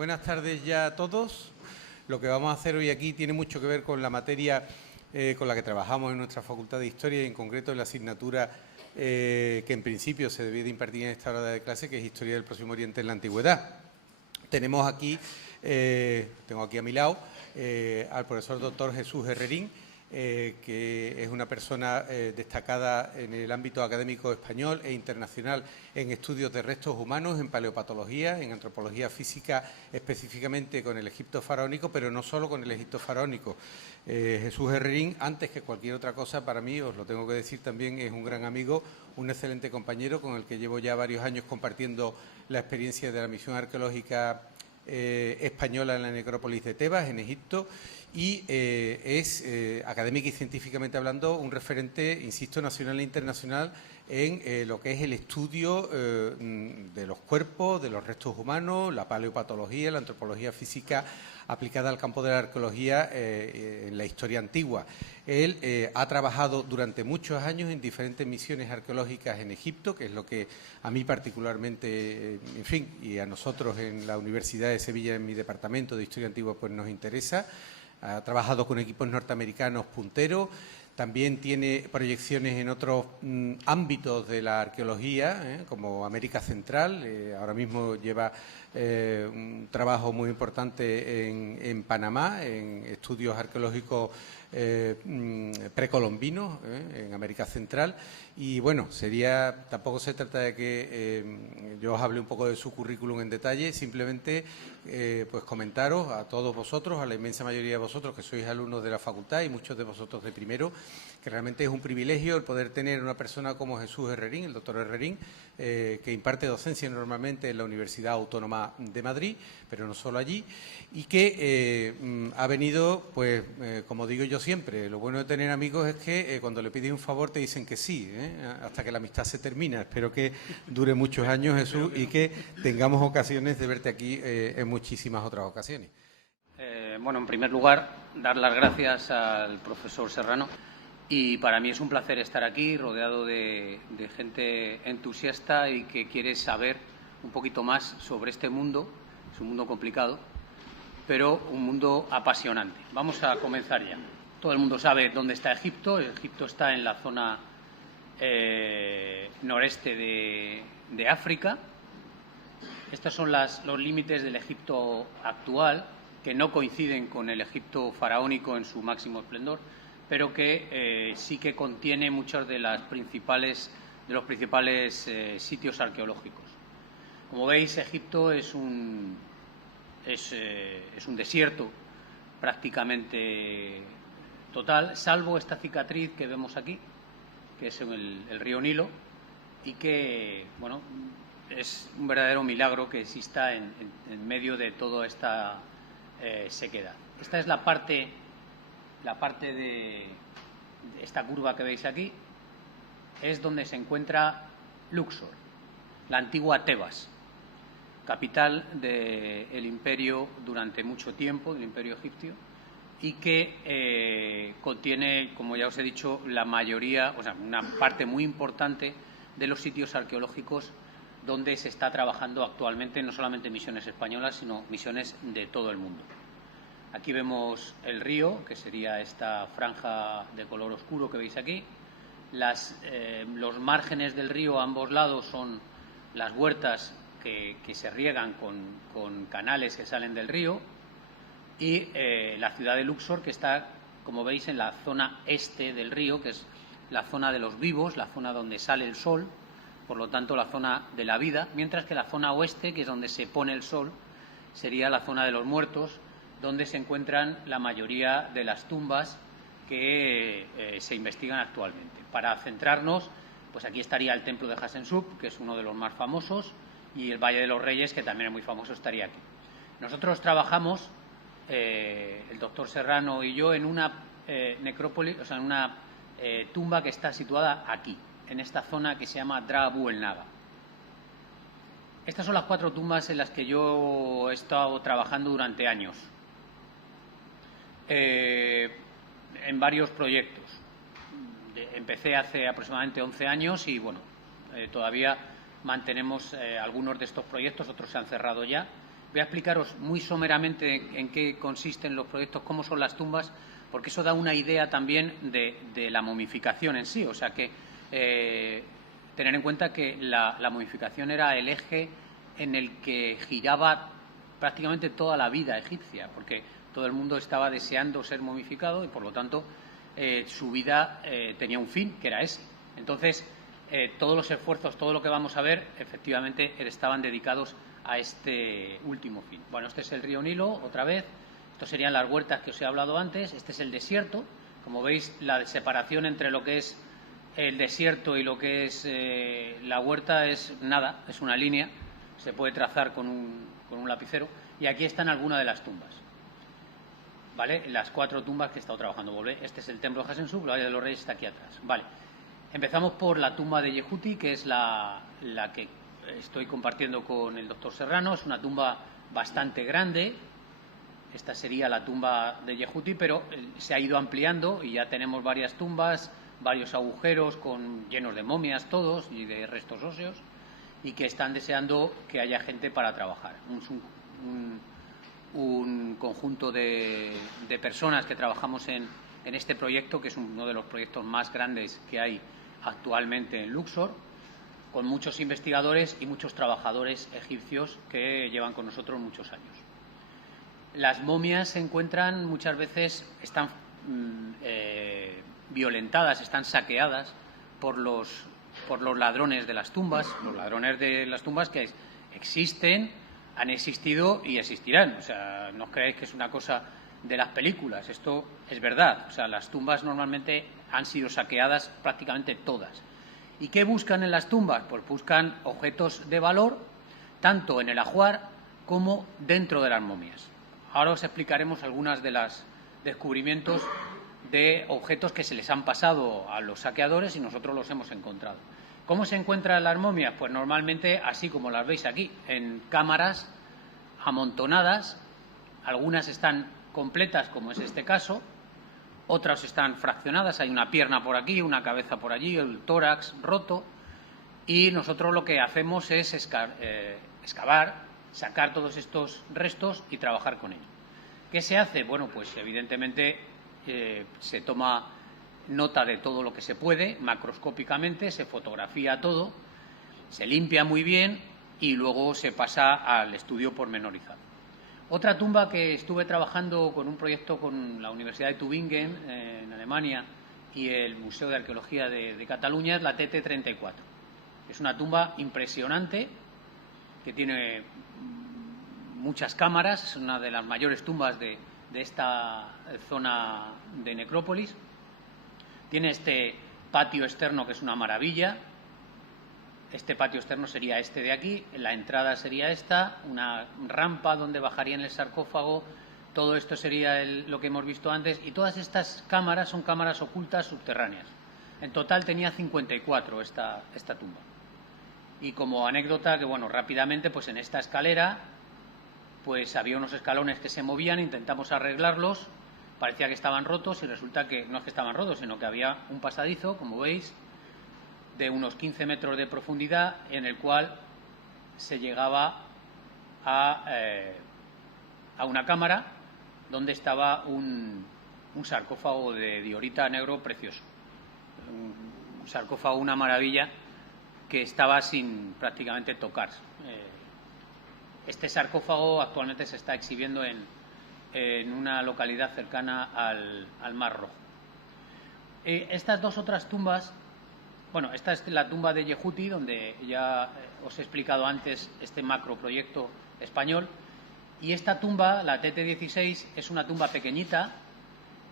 Buenas tardes ya a todos. Lo que vamos a hacer hoy aquí tiene mucho que ver con la materia con la que trabajamos en nuestra Facultad de Historia y en concreto en la asignatura que en principio se debía de impartir en esta hora de clase, que es Historia del Próximo Oriente en la Antigüedad. Tengo aquí a mi lado al profesor doctor Jesús Herrerín, que es una persona destacada en el ámbito académico español e internacional en estudios de restos humanos, en paleopatología, en antropología física, específicamente con el Egipto faraónico, pero no solo con el Egipto faraónico. Jesús Herrerín, antes que cualquier otra cosa, para mí, os lo tengo que decir también, es un gran amigo, un excelente compañero con el que llevo ya varios años compartiendo la experiencia de la misión arqueológica española en la necrópolis de Tebas, en Egipto, y es, académica y científicamente hablando, un referente, insisto, nacional e internacional en lo que es el estudio de los cuerpos, de los restos humanos, la paleopatología, la antropología física aplicada al campo de la arqueología en la historia antigua. Él ha trabajado durante muchos años en diferentes misiones arqueológicas en Egipto, que es lo que a mí particularmente, en fin, y a nosotros en la Universidad de Sevilla, en mi departamento de Historia Antigua, pues nos interesa. Ha trabajado con equipos norteamericanos punteros. También tiene proyecciones en otros ámbitos de la arqueología, como América Central. Ahora mismo lleva un trabajo muy importante en Panamá, en estudios arqueológicos precolombinos en América Central. Y bueno, tampoco se trata de que yo os hable un poco de su currículum en detalle, simplemente pues comentaros a todos vosotros, a la inmensa mayoría de vosotros que sois alumnos de la facultad y muchos de vosotros de primero, que realmente es un privilegio el poder tener una persona como Jesús Herrerín, el doctor Herrerín, que imparte docencia normalmente en la Universidad Autónoma de Madrid, pero no solo allí, y que ha venido, pues, como digo yo siempre, lo bueno de tener amigos es que cuando le pides un favor te dicen que sí, hasta que la amistad se termina. Espero que dure muchos años, Jesús, y que tengamos ocasiones de verte aquí en muchísimas otras ocasiones. Bueno, en primer lugar, dar las gracias al profesor Serrano. Y para mí es un placer estar aquí rodeado de gente entusiasta y que quiere saber un poquito más sobre este mundo. Es un mundo complicado, pero un mundo apasionante. Vamos a comenzar ya. Todo el mundo sabe dónde está Egipto. Egipto está en la zona noreste de África. Estos son los límites del Egipto actual, que no coinciden con el Egipto faraónico en su máximo esplendor, pero que sí que contiene muchos de los principales sitios arqueológicos. Como veis, Egipto es un desierto prácticamente total, salvo esta cicatriz que vemos aquí, que es el río Nilo, y que, bueno, es un verdadero milagro que exista en medio de toda esta sequedad. Esta es la parte de esta curva que veis aquí, es donde se encuentra Luxor, la antigua Tebas, capital del imperio durante mucho tiempo, del imperio egipcio, y que contiene, como ya os he dicho, la mayoría, o sea, una parte muy importante de los sitios arqueológicos donde se está trabajando actualmente, no solamente misiones españolas, sino misiones de todo el mundo. Aquí vemos el río, que sería esta franja de color oscuro que veis aquí. Los márgenes del río a ambos lados son las huertas que se riegan con canales que salen del río, y la ciudad de Luxor, que está, como veis, en la zona este del río, que es la zona de los vivos, la zona donde sale el sol, por lo tanto la zona de la vida, mientras que la zona oeste, que es donde se pone el sol, sería la zona de los muertos, donde se encuentran la mayoría de las tumbas que se investigan actualmente. Para centrarnos, pues aquí estaría el templo de Hatshepsut, que es uno de los más famosos, y el Valle de los Reyes, que también es muy famoso, estaría aquí. Nosotros trabajamos, el doctor Serrano y yo, en una necrópolis, o sea, en una tumba que está situada aquí, en esta zona que se llama Dra Abu el Naga. Estas son las 4 tumbas en las que yo he estado trabajando durante años, en varios proyectos. Empecé hace aproximadamente 11 años y, bueno, todavía mantenemos algunos de estos proyectos, otros se han cerrado ya, Voy a explicaros muy someramente en qué consisten los proyectos, cómo son las tumbas, porque eso da una idea también de la momificación en sí. O sea que tener en cuenta que la momificación era el eje en el que giraba prácticamente toda la vida egipcia, porque todo el mundo estaba deseando ser momificado y, por lo tanto, su vida tenía un fin, que era ese. Entonces, todos los esfuerzos, todo lo que vamos a ver, efectivamente, estaban dedicados a este último fin. Bueno, este es el río Nilo, otra vez. Estos serían las huertas que os he hablado antes. Este es el desierto. Como veis, la separación entre lo que es el desierto y lo que es la huerta es nada, es una línea. Se puede trazar con un lapicero. Y aquí están algunas de las tumbas. ¿Vale? Las 4 tumbas que he estado trabajando. Este es el templo de Hatshepsut, la Valle de los Reyes está aquí atrás. Vale. Empezamos por la tumba de Yehuti, que es la que estoy compartiendo con el doctor Serrano. Es una tumba bastante grande. Esta sería la tumba de Yehuti, pero se ha ido ampliando y ya tenemos varias tumbas, varios agujeros llenos de momias todos y de restos óseos, y que están deseando que haya gente para trabajar. Un conjunto de personas que trabajamos en este proyecto, que es uno de los proyectos más grandes que hay actualmente en Luxor, con muchos investigadores y muchos trabajadores egipcios que llevan con nosotros muchos años. Las momias se encuentran muchas veces, están violentadas, están saqueadas por los ladrones de las tumbas, los ladrones de las tumbas que existen, han existido y existirán. O sea, no os creáis que es una cosa de las películas, esto es verdad. O sea, las tumbas normalmente han sido saqueadas prácticamente todas. ¿Y qué buscan en las tumbas? Pues buscan objetos de valor, tanto en el ajuar como dentro de las momias. Ahora os explicaremos algunas de los descubrimientos de objetos que se les han pasado a los saqueadores y nosotros los hemos encontrado. ¿Cómo se encuentran las momias? Pues normalmente así como las veis aquí, en cámaras amontonadas. Algunas están completas, como es este caso, otras están fraccionadas, hay una pierna por aquí, una cabeza por allí, el tórax roto, y nosotros lo que hacemos es excavar, sacar todos estos restos y trabajar con ellos. ¿Qué se hace? Bueno, pues evidentemente se toma nota de todo lo que se puede, macroscópicamente, se fotografía todo, se limpia muy bien y luego se pasa al estudio pormenorizado. Otra tumba que estuve trabajando con un proyecto con la Universidad de Tübingen, en Alemania, y el Museo de Arqueología de Cataluña es la TT34. Es una tumba impresionante que tiene muchas cámaras, es una de las mayores tumbas de esta zona de necrópolis. Tiene este patio externo que es una maravilla. Este patio externo sería este de aquí, la entrada sería esta, una rampa donde bajarían el sarcófago, todo esto sería lo que hemos visto antes, y todas estas cámaras son cámaras ocultas subterráneas. En total tenía 54 esta tumba. Y como anécdota, que bueno, rápidamente, pues en esta escalera, pues había unos escalones que se movían, intentamos arreglarlos, parecía que estaban rotos y resulta que no es que estaban rotos, sino que había un pasadizo, como veis, de unos 15 metros de profundidad, en el cual se llegaba a una cámara donde estaba un sarcófago de diorita negro precioso. Un sarcófago, una maravilla, que estaba sin prácticamente tocar. Este sarcófago actualmente se está exhibiendo en una localidad cercana al Mar Rojo. Estas dos otras tumbas, bueno, esta es la tumba de Yehuti, donde ya os he explicado antes este macroproyecto español, y esta tumba, la TT16, es una tumba pequeñita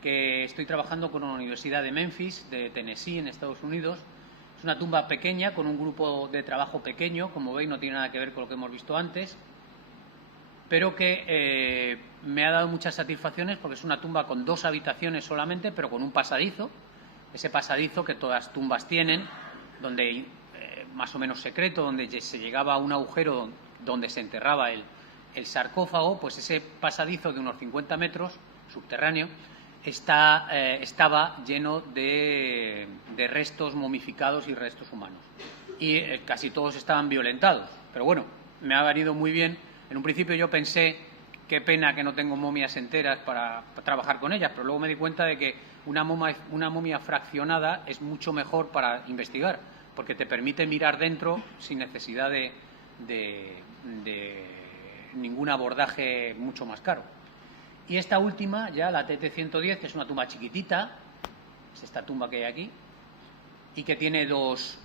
que estoy trabajando con la Universidad de Memphis, de Tennessee, en Estados Unidos. Es una tumba pequeña, con un grupo de trabajo pequeño, como veis no tiene nada que ver con lo que hemos visto antes, pero que me ha dado muchas satisfacciones porque es una tumba con 2 habitaciones solamente, pero con un pasadizo. Ese pasadizo que todas las tumbas tienen, donde más o menos secreto, donde se llegaba a un agujero donde se enterraba el sarcófago, pues ese pasadizo de unos 50 metros, subterráneo, estaba lleno de restos momificados y restos humanos. Y casi todos estaban violentados. Pero bueno, me ha venido muy bien En un principio yo pensé, qué pena que no tengo momias enteras para trabajar con ellas, pero luego me di cuenta de que una momia fraccionada es mucho mejor para investigar, porque te permite mirar dentro sin necesidad de ningún abordaje mucho más caro. Y esta última, ya la TT-110, que es una tumba chiquitita, es esta tumba que hay aquí, y que tiene dos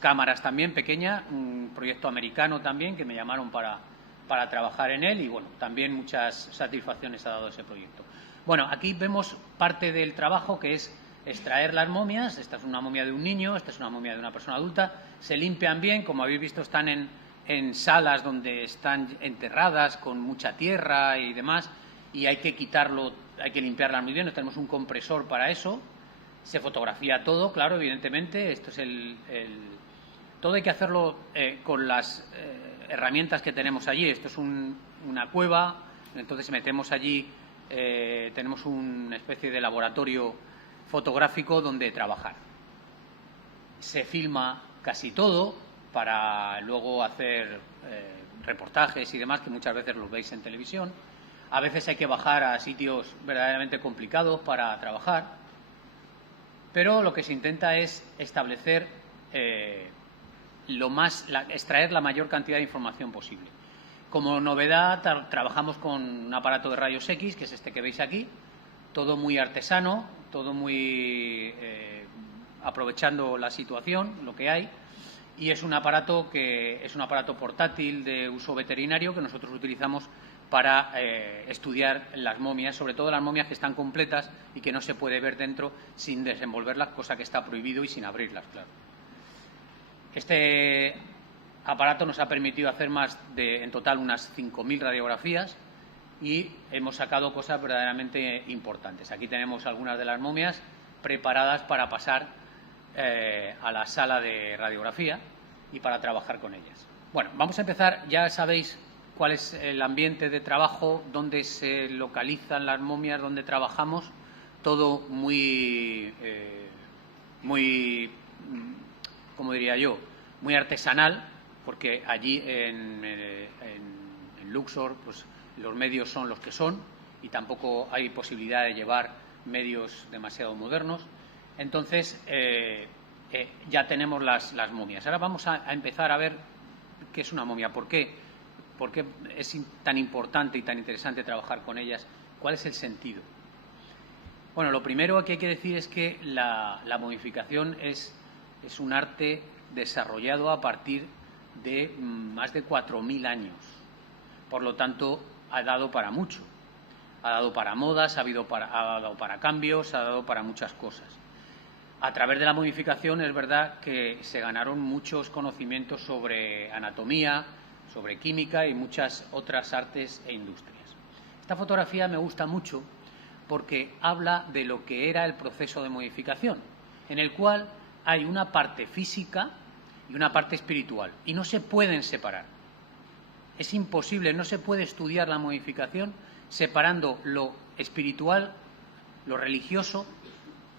cámaras también pequeñas, un proyecto americano también, que me llamaron para trabajar en él, y bueno, también muchas satisfacciones ha dado ese proyecto. Bueno, aquí vemos parte del trabajo, que es extraer las momias. Esta es una momia de un niño, esta es una momia de una persona adulta. Se limpian bien, como habéis visto, están en salas donde están enterradas con mucha tierra y demás, y hay que quitarlo, hay que limpiarlas muy bien. Tenemos un compresor para eso. Se fotografía todo, claro, evidentemente. Esto es todo hay que hacerlo con las herramientas que tenemos allí. Esto es una cueva, entonces metemos allí, tenemos una especie de laboratorio fotográfico donde trabajar. Se filma casi todo para luego hacer reportajes y demás, que muchas veces los veis en televisión. A veces hay que bajar a sitios verdaderamente complicados para trabajar, pero lo que se intenta es establecer extraer la mayor cantidad de información posible. Como novedad, trabajamos con un aparato de rayos X, que es este que veis aquí, todo muy artesano, todo muy aprovechando la situación, lo que hay, y es un aparato portátil de uso veterinario que nosotros utilizamos para estudiar las momias, sobre todo las momias que están completas y que no se puede ver dentro sin desenvolverlas, cosa que está prohibido, y sin abrirlas, claro. Este aparato nos ha permitido hacer en total unas 5.000 radiografías, y hemos sacado cosas verdaderamente importantes. Aquí tenemos algunas de las momias preparadas para pasar a la sala de radiografía y para trabajar con ellas. Bueno, vamos a empezar. Ya sabéis cuál es el ambiente de trabajo, dónde se localizan las momias, dónde trabajamos. Todo muy, como diría yo, muy artesanal, porque allí en Luxor pues los medios son los que son y tampoco hay posibilidad de llevar medios demasiado modernos. Entonces, ya tenemos las momias. Ahora vamos a empezar a ver qué es una momia, por qué es tan importante y tan interesante trabajar con ellas, cuál es el sentido. Bueno, lo primero que hay que decir es que la momificación es un arte desarrollado a partir de más de 4.000 años. Por lo tanto, ha dado para mucho. Ha dado para modas, ha dado para cambios, ha dado para muchas cosas. A través de la momificación es verdad que se ganaron muchos conocimientos sobre anatomía, sobre química y muchas otras artes e industrias. Esta fotografía me gusta mucho porque habla de lo que era el proceso de momificación, en el cual hay una parte física y una parte espiritual, y no se pueden separar. Es imposible, no se puede estudiar la momificación separando lo espiritual, lo religioso,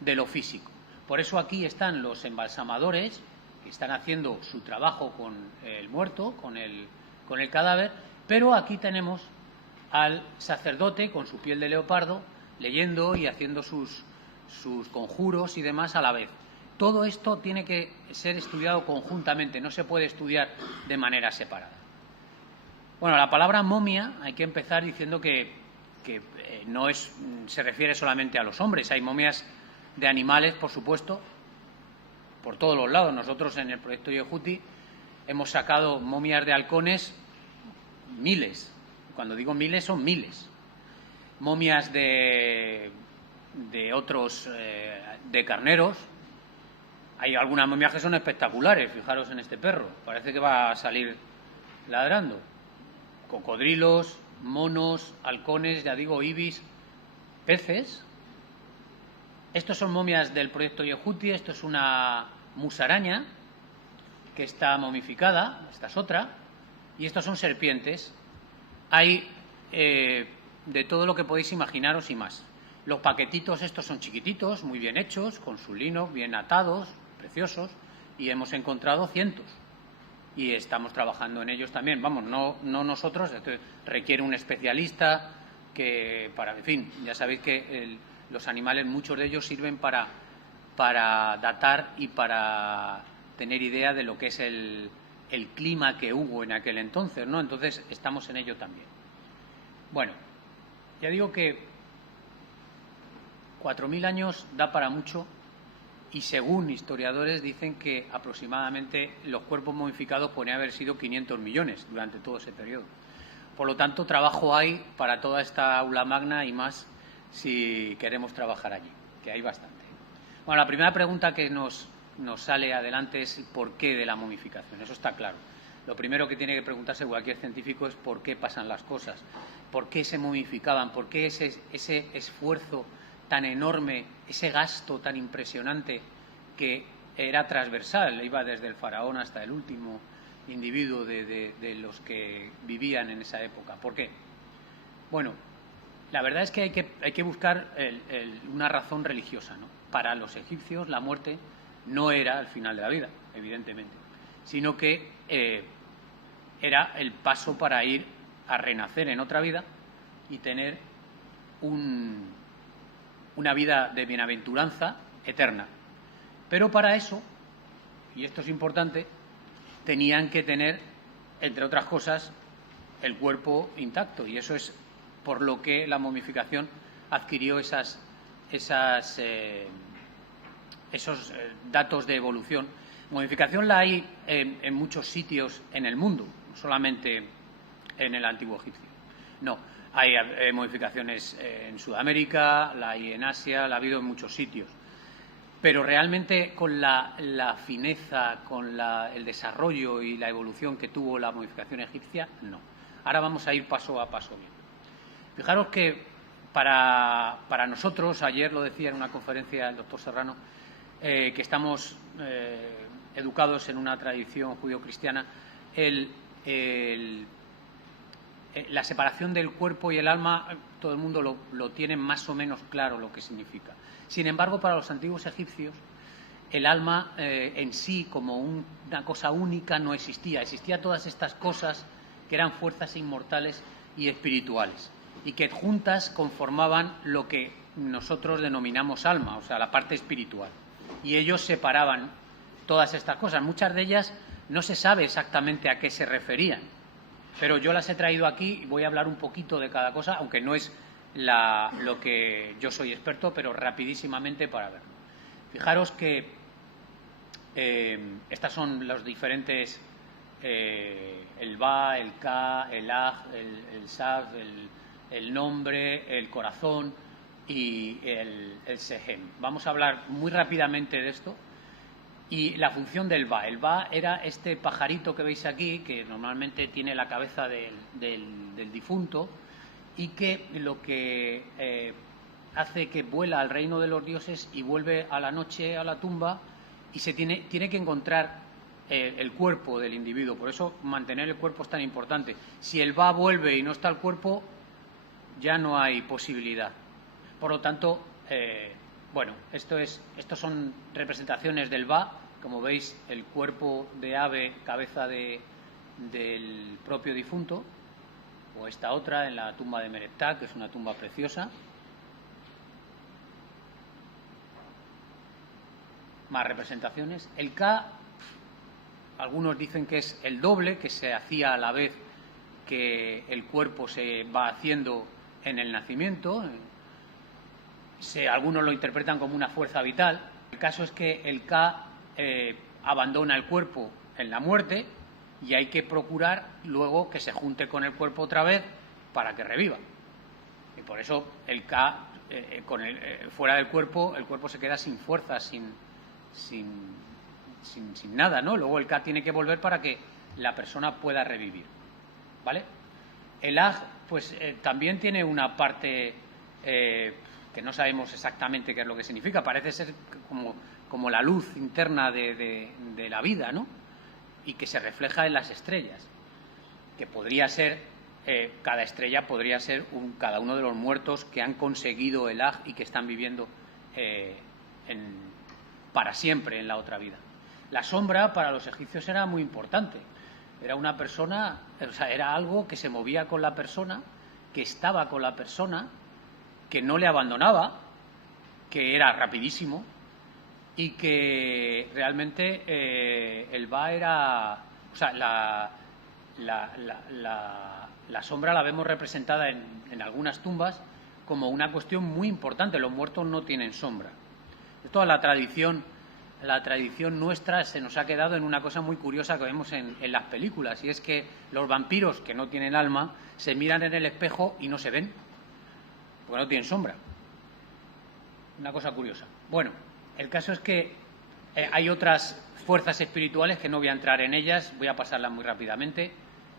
de lo físico. Por eso aquí están los embalsamadores, que están haciendo su trabajo con el muerto, con el cadáver, pero aquí tenemos al sacerdote con su piel de leopardo, leyendo y haciendo sus conjuros y demás a la vez. Todo esto tiene que ser estudiado conjuntamente, no se puede estudiar de manera separada. Bueno, la palabra momia hay que empezar diciendo que no se refiere solamente a los hombres. Hay momias de animales, por supuesto, por todos los lados. Nosotros en el proyecto Yehuti hemos sacado momias de halcones, miles. Cuando digo miles, son miles. Momias de otros, de carneros. Hay algunas momias que son espectaculares. Fijaros en este perro, parece que va a salir ladrando. Cocodrilos, monos, halcones, ya digo, ibis, peces. Estos son momias del proyecto Yehuti. Esto es una musaraña que está momificada, esta es otra, y estos son serpientes. Hay de todo lo que podéis imaginaros y más. Los paquetitos estos son chiquititos, muy bien hechos, con su lino, bien atados, preciosos, y hemos encontrado cientos. y estamos trabajando en ellos también. Vamos, no nosotros, esto requiere un especialista que en fin, ya sabéis que los animales, muchos de ellos sirven para datar y para tener idea de lo que es el clima que hubo en aquel entonces, ¿no? Entonces estamos en ello también. Bueno, ya digo que 4.000 años da para mucho y según historiadores dicen que aproximadamente los cuerpos momificados podrían haber sido 500 millones durante todo ese periodo. Por lo tanto, trabajo hay para toda esta aula magna y más si queremos trabajar allí, que hay bastante. Bueno, la primera pregunta que nos sale adelante es el porqué de la momificación. Eso está claro. Lo primero que tiene que preguntarse cualquier científico es por qué pasan las cosas, por qué se momificaban, por qué ese esfuerzo tan enorme, ese gasto tan impresionante que era transversal, iba desde el faraón hasta el último individuo de los que vivían en esa época. ¿Por qué? Bueno, la verdad es que hay que buscar una razón religiosa, ¿no? Para los egipcios la muerte no era el final de la vida, evidentemente, sino que era el paso para ir a renacer en otra vida y tener una vida de bienaventuranza eterna. Pero para eso, y esto es importante, tenían que tener, entre otras cosas, el cuerpo intacto, y eso es por lo que la momificación adquirió esos datos de evolución. Momificación la hay en muchos sitios en el mundo, no solamente en el antiguo egipcio. No, hay modificaciones en Sudamérica, la hay en Asia, la ha habido en muchos sitios. Pero realmente con la fineza, con el desarrollo y la evolución que tuvo la modificación egipcia, no. Ahora vamos a ir paso a paso bien. Fijaros que para nosotros, ayer lo decía en una conferencia el doctor Serrano, que estamos educados en una tradición judío-cristiana, la separación del cuerpo y el alma, todo el mundo lo tiene más o menos claro lo que significa. Sin embargo, para los antiguos egipcios, el alma en sí, como una cosa única, no existía. Existían todas estas cosas que eran fuerzas inmortales y espirituales, y que juntas conformaban lo que nosotros denominamos alma, o sea, la parte espiritual. Y ellos separaban todas estas cosas. Muchas de ellas no se sabe exactamente a qué se referían, pero yo las he traído aquí y voy a hablar un poquito de cada cosa, aunque no es lo que yo soy experto, pero rapidísimamente para verlo. Fijaros que estas son los diferentes, el Ba, el Ka, el Aj, el Saf, el nombre, el corazón y el Sehem. Vamos a hablar muy rápidamente de esto. Y la función del Ba. El Ba era este pajarito que veis aquí, que normalmente tiene la cabeza del difunto, y que lo que hace que vuela al reino de los dioses y vuelve a la noche a la tumba y se tiene que encontrar el cuerpo del individuo. Por eso mantener el cuerpo es tan importante. Si el Ba vuelve y no está el cuerpo, ya no hay posibilidad. Por lo tanto, bueno, estos son representaciones del Ba. Como veis, el cuerpo de ave, cabeza del propio difunto, o esta otra en la tumba de Mereptah, que es una tumba preciosa. Más representaciones. El Ka, algunos dicen que es el doble, que se hacía a la vez que el cuerpo se va haciendo en el nacimiento. Algunos lo interpretan como una fuerza vital. El caso es que el Ka abandona el cuerpo en la muerte y hay que procurar luego que se junte con el cuerpo otra vez para que reviva. Y por eso el Ka, fuera del cuerpo, el cuerpo se queda sin fuerza, sin nada, ¿no? Luego el Ka tiene que volver para que la persona pueda revivir, ¿vale? El Aj, pues también tiene una parte que no sabemos exactamente qué es lo que significa. Parece ser como la luz interna de la vida, ¿no? Y que se refleja en las estrellas, que podría ser, cada estrella podría ser cada uno de los muertos que han conseguido el Aj y que están viviendo para siempre en la otra vida. La sombra para los egipcios era muy importante. Era una persona, o sea, era algo que se movía con la persona, que estaba con la persona, que no le abandonaba, que era rapidísimo y que realmente el Ba era, o sea, la sombra la vemos representada en algunas tumbas como una cuestión muy importante. Los muertos no tienen sombra. Toda la tradición nuestra se nos ha quedado en una cosa muy curiosa que vemos en las películas, y es que los vampiros, que no tienen alma, se miran en el espejo y no se ven, porque no tienen sombra. Una cosa curiosa. Bueno, el caso es que hay otras fuerzas espirituales que no voy a entrar en ellas, voy a pasarlas muy rápidamente,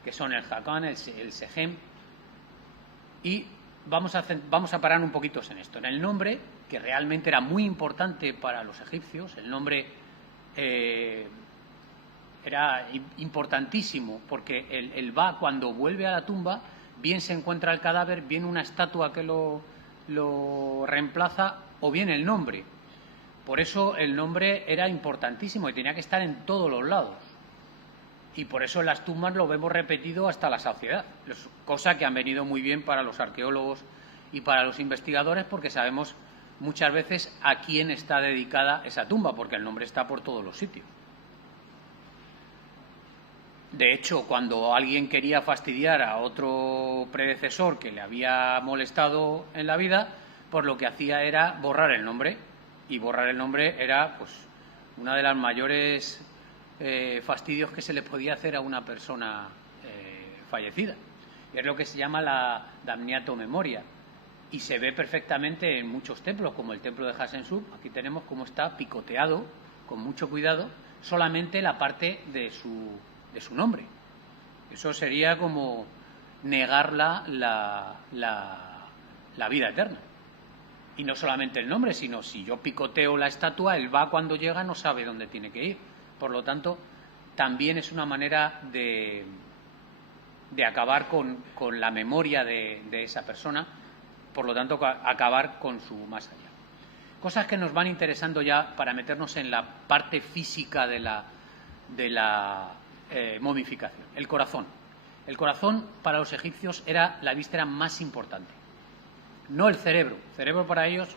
que son el Hakan, el Sejem, y vamos a parar un poquito en esto. En el nombre, que realmente era muy importante para los egipcios, el nombre era importantísimo, porque el Ba, cuando vuelve a la tumba, bien se encuentra el cadáver, bien una estatua que lo reemplaza, o bien el nombre. Por eso el nombre era importantísimo y tenía que estar en todos los lados. Y por eso en las tumbas lo vemos repetido hasta la saciedad, cosa que han venido muy bien para los arqueólogos y para los investigadores, porque sabemos muchas veces a quién está dedicada esa tumba, porque el nombre está por todos los sitios. De hecho, cuando alguien quería fastidiar a otro predecesor que le había molestado en la vida, pues lo que hacía era borrar el nombre. Y borrar el nombre era, pues, una de las mayores fastidios que se le podía hacer a una persona fallecida. Y es lo que se llama la damniato memoria. Y se ve perfectamente en muchos templos, como el templo de Hatshepsut. Aquí tenemos cómo está picoteado, con mucho cuidado, solamente la parte de su nombre. Eso sería como negarla la vida eterna. Y no solamente el nombre, sino si yo picoteo la estatua, el Ba cuando llega no sabe dónde tiene que ir. Por lo tanto, también es una manera de acabar con la memoria de esa persona, por lo tanto, acabar con su más allá. Cosas que nos van interesando ya para meternos en la parte física de la momificación. El corazón. El corazón para los egipcios era la víscera más importante. No el cerebro. El cerebro para ellos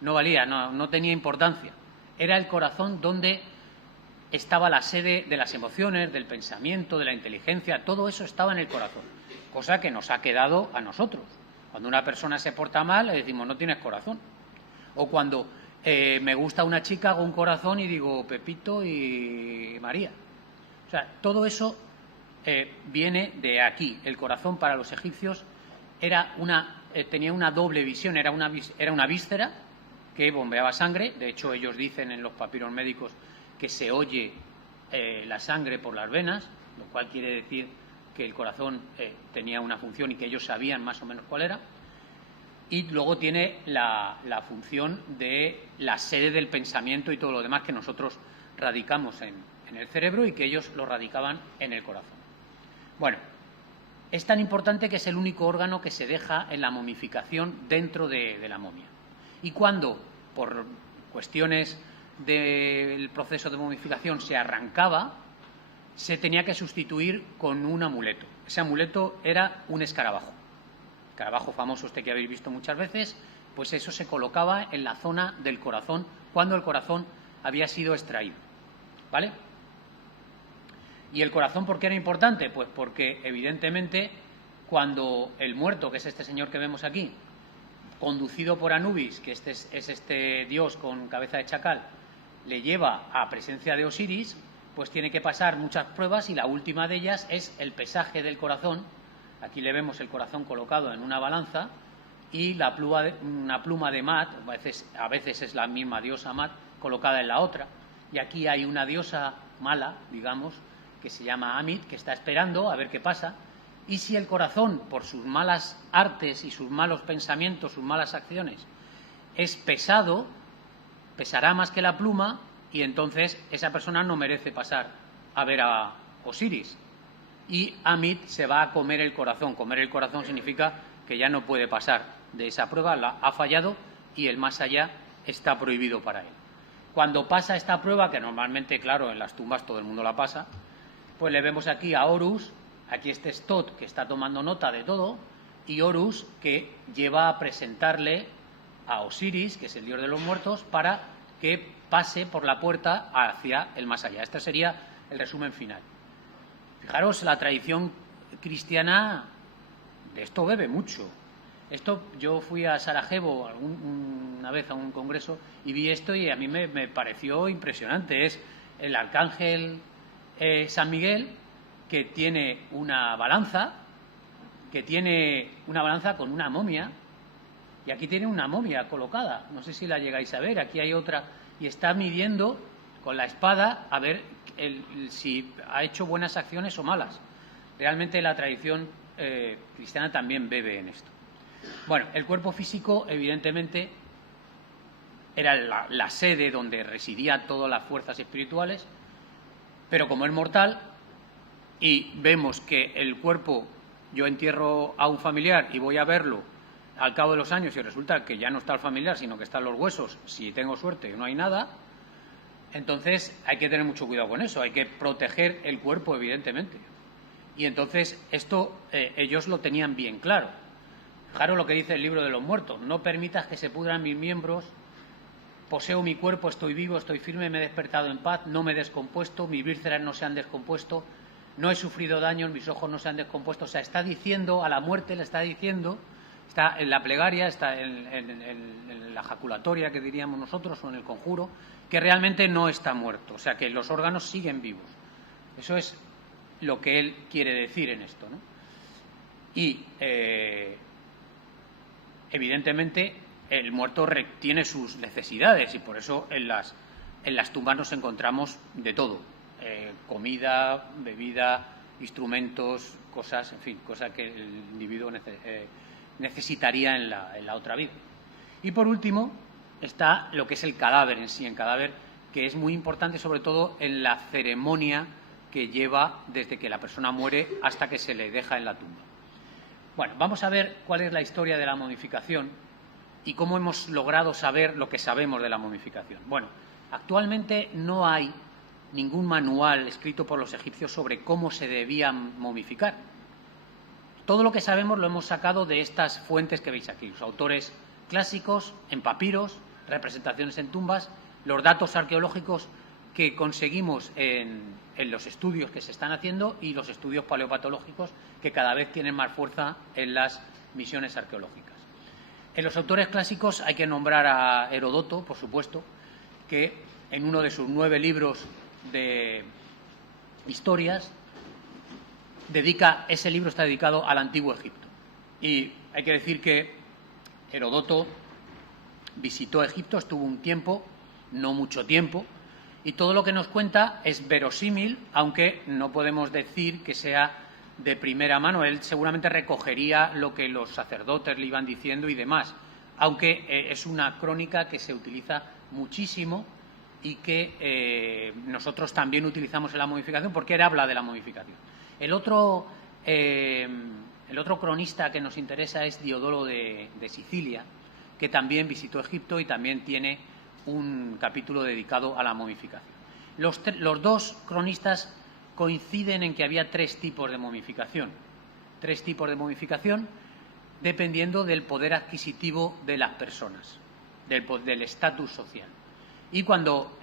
no valía, no tenía importancia. Era el corazón donde estaba la sede de las emociones, del pensamiento, de la inteligencia. Todo eso estaba en el corazón, cosa que nos ha quedado a nosotros. Cuando una persona se porta mal, le decimos, no tienes corazón. O cuando me gusta una chica, hago un corazón y digo Pepito y María. O sea, todo eso viene de aquí. El corazón para los egipcios tenía una doble visión. Era una víscera que bombeaba sangre. De hecho, ellos dicen en los papiros médicos que se oye la sangre por las venas, lo cual quiere decir que el corazón tenía una función y que ellos sabían más o menos cuál era. Y luego tiene la función de la sede del pensamiento y todo lo demás que nosotros radicamos en el cerebro y que ellos lo radicaban en el corazón. Bueno, es tan importante que es el único órgano que se deja en la momificación dentro de la momia. Y cuando, por cuestiones del proceso de momificación, se arrancaba, se tenía que sustituir con un amuleto. Ese amuleto era un escarabajo. Escarabajo famoso que habéis visto muchas veces, pues eso se colocaba en la zona del corazón cuando el corazón había sido extraído. ¿Vale? ¿Y el corazón por qué era importante? Pues porque, evidentemente, cuando el muerto, que es este señor que vemos aquí, conducido por Anubis, que es este dios con cabeza de chacal, le lleva a presencia de Osiris, pues tiene que pasar muchas pruebas y la última de ellas es el pesaje del corazón. Aquí le vemos el corazón colocado en una balanza y una pluma de Mat, a veces es la misma diosa Mat, colocada en la otra. Y aquí hay una diosa mala, digamos, que se llama Amit, que está esperando a ver qué pasa. Y si el corazón, por sus malas artes y sus malos pensamientos, sus malas acciones, es pesado, pesará más que la pluma y entonces esa persona no merece pasar a ver a Osiris. Y Amit se va a comer el corazón. Comer el corazón significa que ya no puede pasar de esa prueba, la ha fallado y el más allá está prohibido para él. Cuando pasa esta prueba, que normalmente, claro, en las tumbas todo el mundo la pasa, pues le vemos aquí a Horus, aquí este Stot que está tomando nota de todo, y Horus que lleva a presentarle a Osiris, que es el dios de los muertos, para que pase por la puerta hacia el más allá. Este sería el resumen final. Fijaros, la tradición cristiana de esto bebe mucho. Yo fui a Sarajevo una vez a un congreso y vi esto y a mí me pareció impresionante. Es el arcángel San Miguel, que tiene una balanza, con una momia, y aquí tiene una momia colocada. No sé si la llegáis a ver, aquí hay otra, y está midiendo con la espada a ver si ha hecho buenas acciones o malas. Realmente la tradición cristiana también bebe en esto. Bueno, el cuerpo físico, evidentemente, era la sede donde residían todas las fuerzas espirituales, pero como es mortal y vemos que el cuerpo, yo entierro a un familiar y voy a verlo al cabo de los años y resulta que ya no está el familiar, sino que están los huesos, si tengo suerte no hay nada, entonces hay que tener mucho cuidado con eso, hay que proteger el cuerpo, evidentemente. Y entonces esto ellos lo tenían bien claro. Fijaros lo que dice el libro de los muertos: no permitas que se pudran mis miembros, poseo mi cuerpo, estoy vivo, estoy firme, me he despertado en paz, no me he descompuesto, mis vísceras no se han descompuesto, no he sufrido daños, mis ojos no se han descompuesto. O sea, está diciendo a la muerte, le está diciendo, está en la plegaria, está en la jaculatoria, que diríamos nosotros, o en el conjuro, que realmente no está muerto, o sea, que los órganos siguen vivos. Eso es lo que él quiere decir en esto, ¿no? Y evidentemente el muerto tiene sus necesidades y por eso en las tumbas nos encontramos de todo: comida, bebida, instrumentos, cosas, en fin, cosas que el individuo necesitaría en la otra vida. Y por último está lo que es el cadáver en sí, que es muy importante, sobre todo en la ceremonia que lleva desde que la persona muere hasta que se le deja en la tumba. Bueno, vamos a ver cuál es la historia de la momificación y cómo hemos logrado saber lo que sabemos de la momificación. Bueno, actualmente no hay ningún manual escrito por los egipcios sobre cómo se debían momificar. Todo lo que sabemos lo hemos sacado de estas fuentes que veis aquí: los autores clásicos, en papiros, representaciones en tumbas, los datos arqueológicos que conseguimos en los estudios que se están haciendo y los estudios paleopatológicos que cada vez tienen más fuerza en las misiones arqueológicas. En los autores clásicos hay que nombrar a Heródoto, por supuesto, que en uno de sus 9 libros de historias ese libro está dedicado al Antiguo Egipto. Y hay que decir que Heródoto visitó Egipto, estuvo un tiempo, no mucho tiempo, y todo lo que nos cuenta es verosímil, aunque no podemos decir que sea de primera mano. Él seguramente recogería lo que los sacerdotes le iban diciendo y demás, aunque es una crónica que se utiliza muchísimo y que nosotros también utilizamos en la momificación, porque él habla de la momificación. El otro cronista que nos interesa es Diodoro de Sicilia, que también visitó Egipto y también tiene un capítulo dedicado a la momificación. Los dos cronistas coinciden en que había 3 tipos de momificación. 3 tipos de momificación dependiendo del poder adquisitivo de las personas, del estatus social. Y cuando,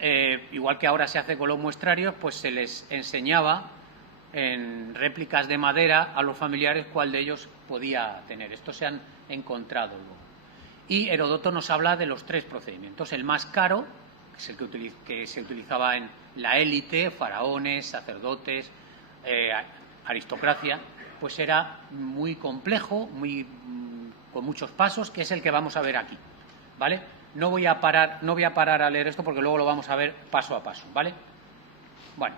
igual que ahora se hace con los muestrarios, pues se les enseñaba en réplicas de madera a los familiares cuál de ellos podía tener. Estos se han encontrado luego. Y Heródoto nos habla de los 3 procedimientos. El más caro, que es el que se utilizaba en la élite, faraones, sacerdotes, aristocracia, pues era muy complejo, con muchos pasos, que es el que vamos a ver aquí, ¿vale? No voy a parar a leer esto porque luego lo vamos a ver paso a paso, ¿vale? Bueno,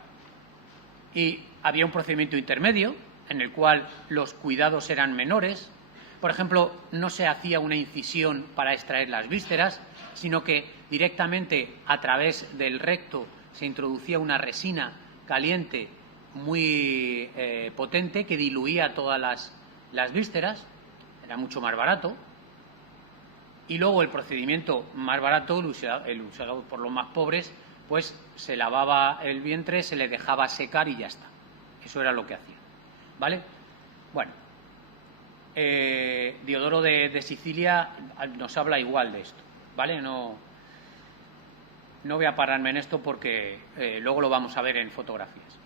y había un procedimiento intermedio en el cual los cuidados eran menores. Por ejemplo, no se hacía una incisión para extraer las vísceras, sino que directamente a través del recto se introducía una resina caliente muy potente que diluía todas las vísceras. Era mucho más barato. Y luego el procedimiento más barato, el usado por los más pobres, pues se lavaba el vientre, se le dejaba secar y ya está. Eso era lo que hacían, ¿vale? Bueno, Diodoro de Sicilia nos habla igual de esto, ¿vale? No voy a pararme en esto porque luego lo vamos a ver en fotografías.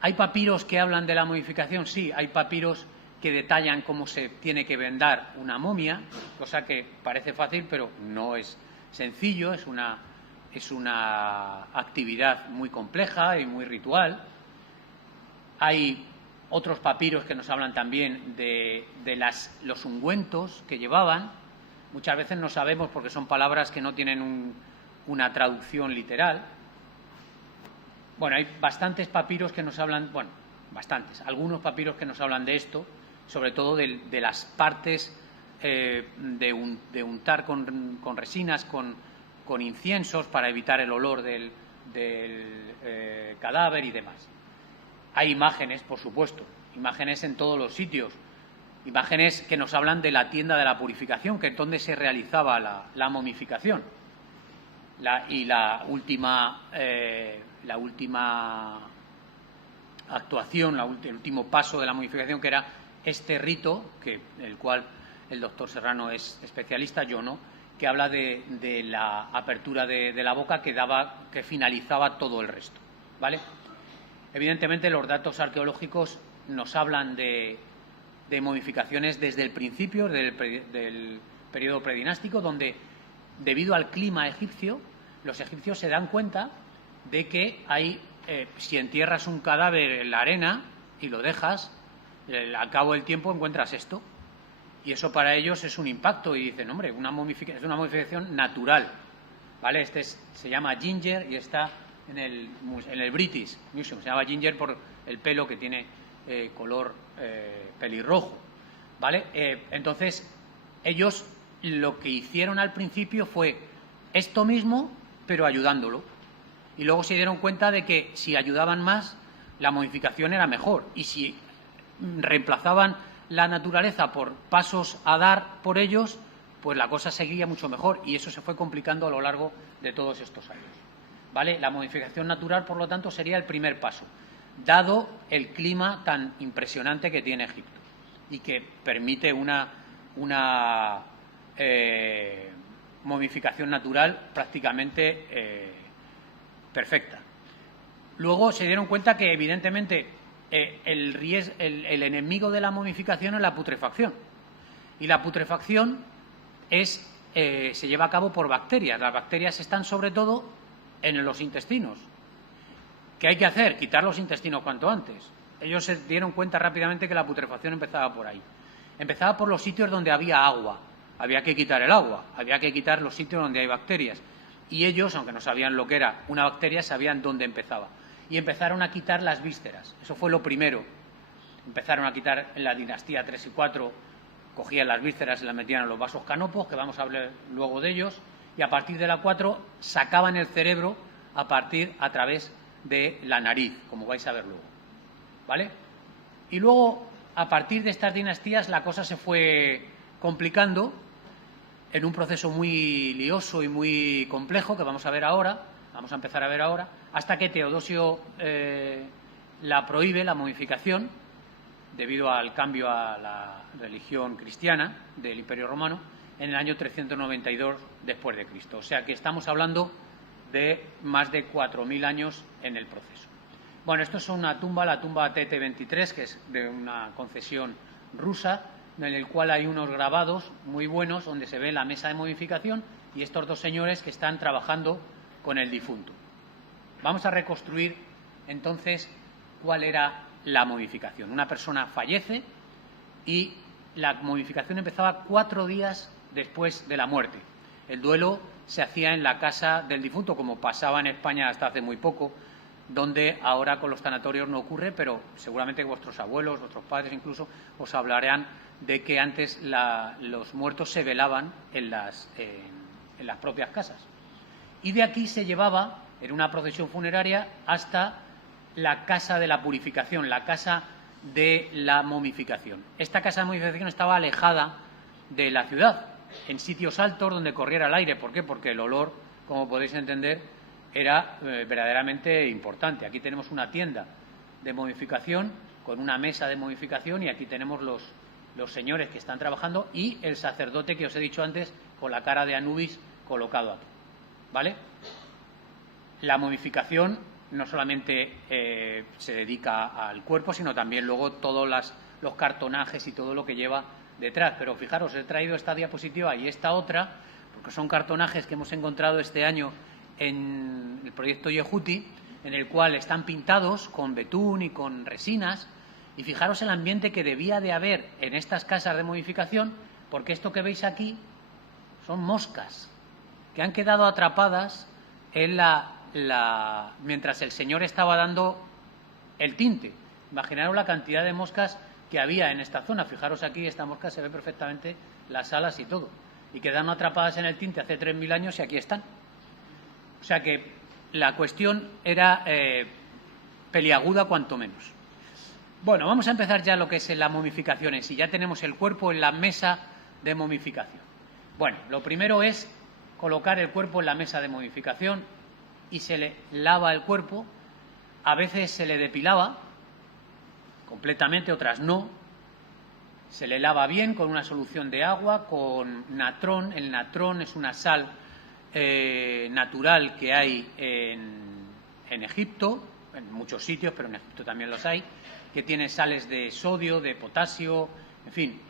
¿Hay papiros que hablan de la momificación? Sí, hay papiros que detallan cómo se tiene que vendar una momia, cosa que parece fácil, pero no es sencillo, es una actividad muy compleja y muy ritual. Hay otros papiros que nos hablan también de los ungüentos que llevaban. Muchas veces no sabemos porque son palabras que no tienen una traducción literal. Bueno, hay bastantes papiros que nos hablan, bueno, algunos papiros que nos hablan de esto, sobre todo de las partes de untar con resinas, con inciensos para evitar el olor del cadáver y demás. Hay imágenes, por supuesto, imágenes en todos los sitios, imágenes que nos hablan de la tienda de la purificación, que es donde se realizaba la momificación. La última actuación, el último paso de la momificación, que era este rito, el cual el doctor Serrano es especialista, yo no, que habla de la apertura de la boca que finalizaba todo el resto, ¿vale? Evidentemente, los datos arqueológicos nos hablan de momificaciones desde el principio del periodo predinástico, donde, debido al clima egipcio, los egipcios se dan cuenta de que si entierras un cadáver en la arena y lo dejas, al cabo del tiempo encuentras esto. Y eso para ellos es un impacto y dicen, hombre, es una momificación natural, ¿vale? Se llama Ginger y está en el British Museum. Se llama Ginger por el pelo que tiene color pelirrojo, ¿vale? Entonces, ellos lo que hicieron al principio fue esto mismo, pero ayudándolo. Y luego se dieron cuenta de que si ayudaban más, la momificación era mejor. Y si reemplazaban la naturaleza por pasos a dar por ellos, pues la cosa seguía mucho mejor. Y eso se fue complicando a lo largo de todos estos años, ¿vale? La momificación natural, por lo tanto, sería el primer paso, dado el clima tan impresionante que tiene Egipto y que permite una momificación natural prácticamente perfecta. Luego se dieron cuenta que, evidentemente, el enemigo de la momificación es la putrefacción. Y la putrefacción se lleva a cabo por bacterias. Las bacterias están sobre todo en los intestinos. ¿Qué hay que hacer? Quitar los intestinos cuanto antes. Ellos se dieron cuenta rápidamente que la putrefacción empezaba por ahí. Empezaba por los sitios donde había agua. Había que quitar el agua, había que quitar los sitios donde hay bacterias. Y ellos, aunque no sabían lo que era una bacteria, sabían dónde empezaba. Y empezaron a quitar las vísceras. Eso fue lo primero. Empezaron a quitar en la dinastía 3 y 4, cogían las vísceras y las metían en los vasos canopos, que vamos a hablar luego de ellos, y a partir de la 4 sacaban el cerebro a través de la nariz, como vais a ver luego, ¿vale? Y luego, a partir de estas dinastías, la cosa se fue complicando en un proceso muy lioso y muy complejo que vamos a empezar a ver ahora, hasta que Teodosio la prohíbe, la momificación, debido al cambio a la religión cristiana del Imperio Romano, en el año 392 después de Cristo. O sea que estamos hablando de más de 4.000 años en el proceso. Bueno, esto es una tumba, la tumba TT23, que es de una concesión rusa, en el cual hay unos grabados muy buenos donde se ve la mesa de momificación y estos dos señores que están trabajando con el difunto. Vamos a reconstruir entonces cuál era la momificación. Una persona fallece y la momificación empezaba 4 días después de la muerte. El duelo se hacía en la casa del difunto, como pasaba en España hasta hace muy poco, donde ahora con los tanatorios no ocurre, pero seguramente vuestros abuelos, vuestros padres incluso, os hablarán de que antes los muertos se velaban en las propias casas. Y de aquí se llevaba, en una procesión funeraria, hasta la casa de la purificación, la casa de la momificación. Esta casa de momificación estaba alejada de la ciudad, en sitios altos donde corriera el aire. ¿Por qué? Porque el olor, como podéis entender, era verdaderamente importante. Aquí tenemos una tienda de momificación con una mesa de momificación y aquí tenemos los señores que están trabajando y el sacerdote que os he dicho antes con la cara de Anubis colocado aquí. ¿Vale? La momificación no solamente se dedica al cuerpo, sino también luego todos los cartonajes y todo lo que lleva detrás. Pero fijaros, he traído esta diapositiva y esta otra, porque son cartonajes que hemos encontrado este año en el proyecto Yehuti, en el cual están pintados con betún y con resinas. Y fijaros el ambiente que debía de haber en estas casas de momificación, porque esto que veis aquí son moscas que han quedado atrapadas en mientras el señor estaba dando el tinte. Imaginaros la cantidad de moscas que había en esta zona. Fijaros aquí, esta mosca se ve perfectamente las alas y todo. Y quedaron atrapadas en el tinte hace 3.000 años y aquí están. O sea que la cuestión era peliaguda cuanto menos. Bueno, vamos a empezar ya lo que es la momificación en sí. Ya tenemos el cuerpo en la mesa de momificación. Bueno, lo primero es colocar el cuerpo en la mesa de momificación y se le lava el cuerpo. A veces se le depilaba completamente, otras no. Se le lava bien con una solución de agua, con natrón. El natrón es una sal natural que hay en Egipto, en muchos sitios, pero en Egipto también los hay, que tiene sales de sodio, de potasio, en fin,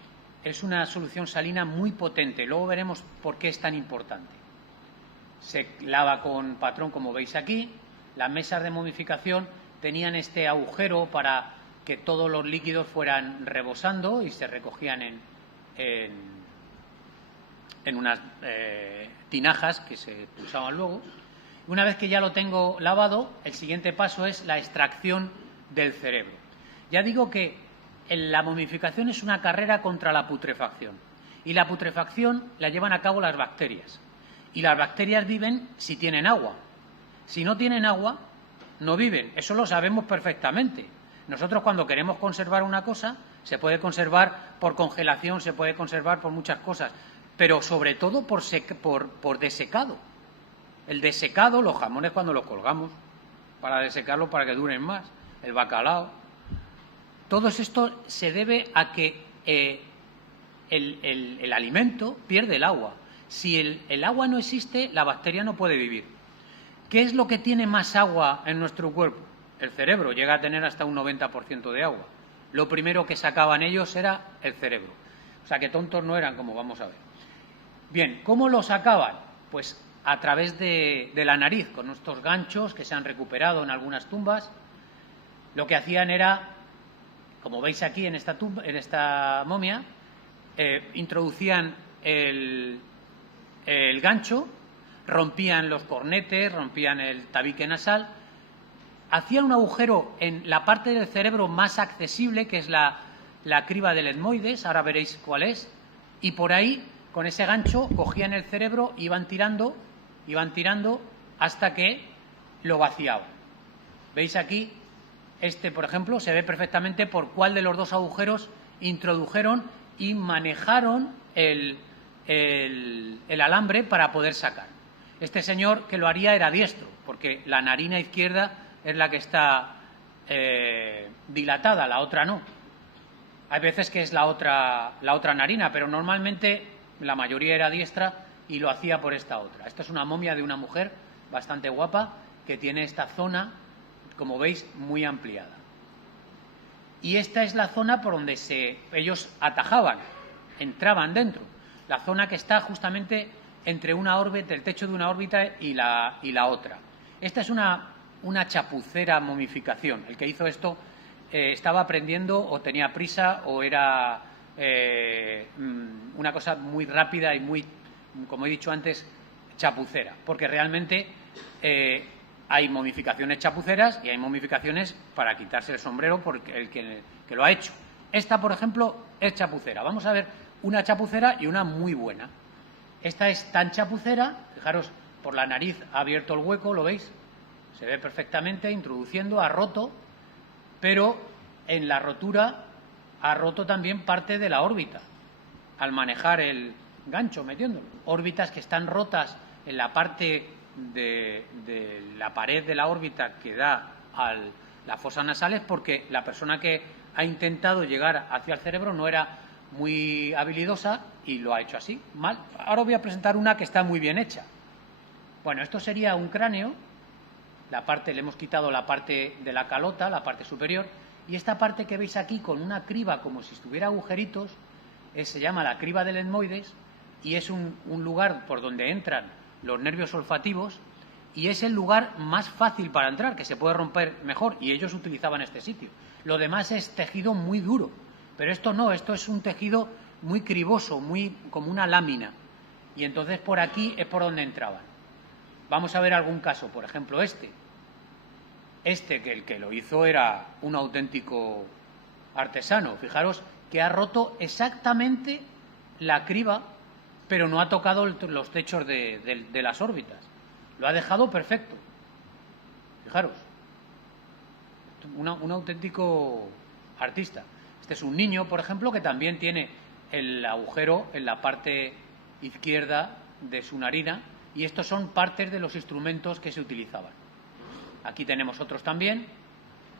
es una solución salina muy potente. Luego veremos por qué es tan importante. Se lava con patrón, como veis aquí. Las mesas de momificación tenían este agujero para que todos los líquidos fueran rebosando y se recogían en unas tinajas que se usaban luego. Una vez que ya lo tengo lavado, el siguiente paso es la extracción del cerebro. Ya digo que la momificación es una carrera contra la putrefacción. Y la putrefacción la llevan a cabo las bacterias. Y las bacterias viven si tienen agua. Si no tienen agua, no viven. Eso lo sabemos perfectamente. Nosotros cuando queremos conservar una cosa, se puede conservar por congelación, se puede conservar por muchas cosas, pero sobre todo por desecado. El desecado, los jamones cuando los colgamos, para desecarlos para que duren más, el bacalao. Todo esto se debe a que el alimento pierde el agua. Si el agua no existe, la bacteria no puede vivir. ¿Qué es lo que tiene más agua en nuestro cuerpo? El cerebro llega a tener hasta un 90% de agua. Lo primero que sacaban ellos era el cerebro. O sea que tontos no eran, como vamos a ver. Bien, ¿cómo lo sacaban? Pues a través de la nariz, con estos ganchos que se han recuperado en algunas tumbas. Lo que hacían era, como veis aquí en esta momia, introducían el gancho, rompían los cornetes, rompían el tabique nasal, hacían un agujero en la parte del cerebro más accesible, que es la criba del etmoides, ahora veréis cuál es, y por ahí, con ese gancho, cogían el cerebro, iban tirando hasta que lo vaciaban. ¿Veis aquí? Por ejemplo, se ve perfectamente por cuál de los dos agujeros introdujeron y manejaron el alambre para poder sacar. Este señor que lo haría era diestro, porque la narina izquierda es la que está dilatada, la otra no. Hay veces que es la otra narina, pero normalmente la mayoría era diestra y lo hacía por esta otra. Esta es una momia de una mujer bastante guapa que tiene esta zona, como veis, muy ampliada. Y esta es la zona por donde ellos atajaban, entraban dentro. La zona que está justamente entre el techo de una órbita y la otra. Esta es una chapucera momificación. El que hizo esto estaba aprendiendo o tenía prisa o era una cosa muy rápida y muy, como he dicho antes, chapucera. Porque realmente hay momificaciones chapuceras y hay momificaciones para quitarse el sombrero por el que lo ha hecho. Esta, por ejemplo, es chapucera. Vamos a ver una chapucera y una muy buena. Esta es tan chapucera, fijaros, por la nariz ha abierto el hueco, ¿lo veis? Se ve perfectamente, introduciendo, ha roto, pero en la rotura ha roto también parte de la órbita, al manejar el gancho metiéndolo. Órbitas que están rotas en la parte de la pared de la órbita que da a las fosas nasales, porque la persona que ha intentado llegar hacia el cerebro no era muy habilidosa y lo ha hecho así, mal. Ahora voy a presentar una que está muy bien hecha. Bueno, esto sería un cráneo. Le hemos quitado la parte de la calota, la parte superior, y esta parte que veis aquí con una criba como si estuviera agujeritos, se llama la criba del etmoides, y es un lugar por donde entran los nervios olfativos, y es el lugar más fácil para entrar, que se puede romper mejor, y ellos utilizaban este sitio. Lo demás es tejido muy duro, pero esto no, esto es un tejido muy criboso, muy como una lámina, y entonces por aquí es por donde entraban. Vamos a ver algún caso, por ejemplo que el que lo hizo era un auténtico artesano. Fijaros que ha roto exactamente la criba, pero no ha tocado los techos de las órbitas. Lo ha dejado perfecto. Fijaros, un auténtico artista. Este es un niño, por ejemplo, que también tiene el agujero en la parte izquierda de su narina, y estos son partes de los instrumentos que se utilizaban. Aquí tenemos otros también,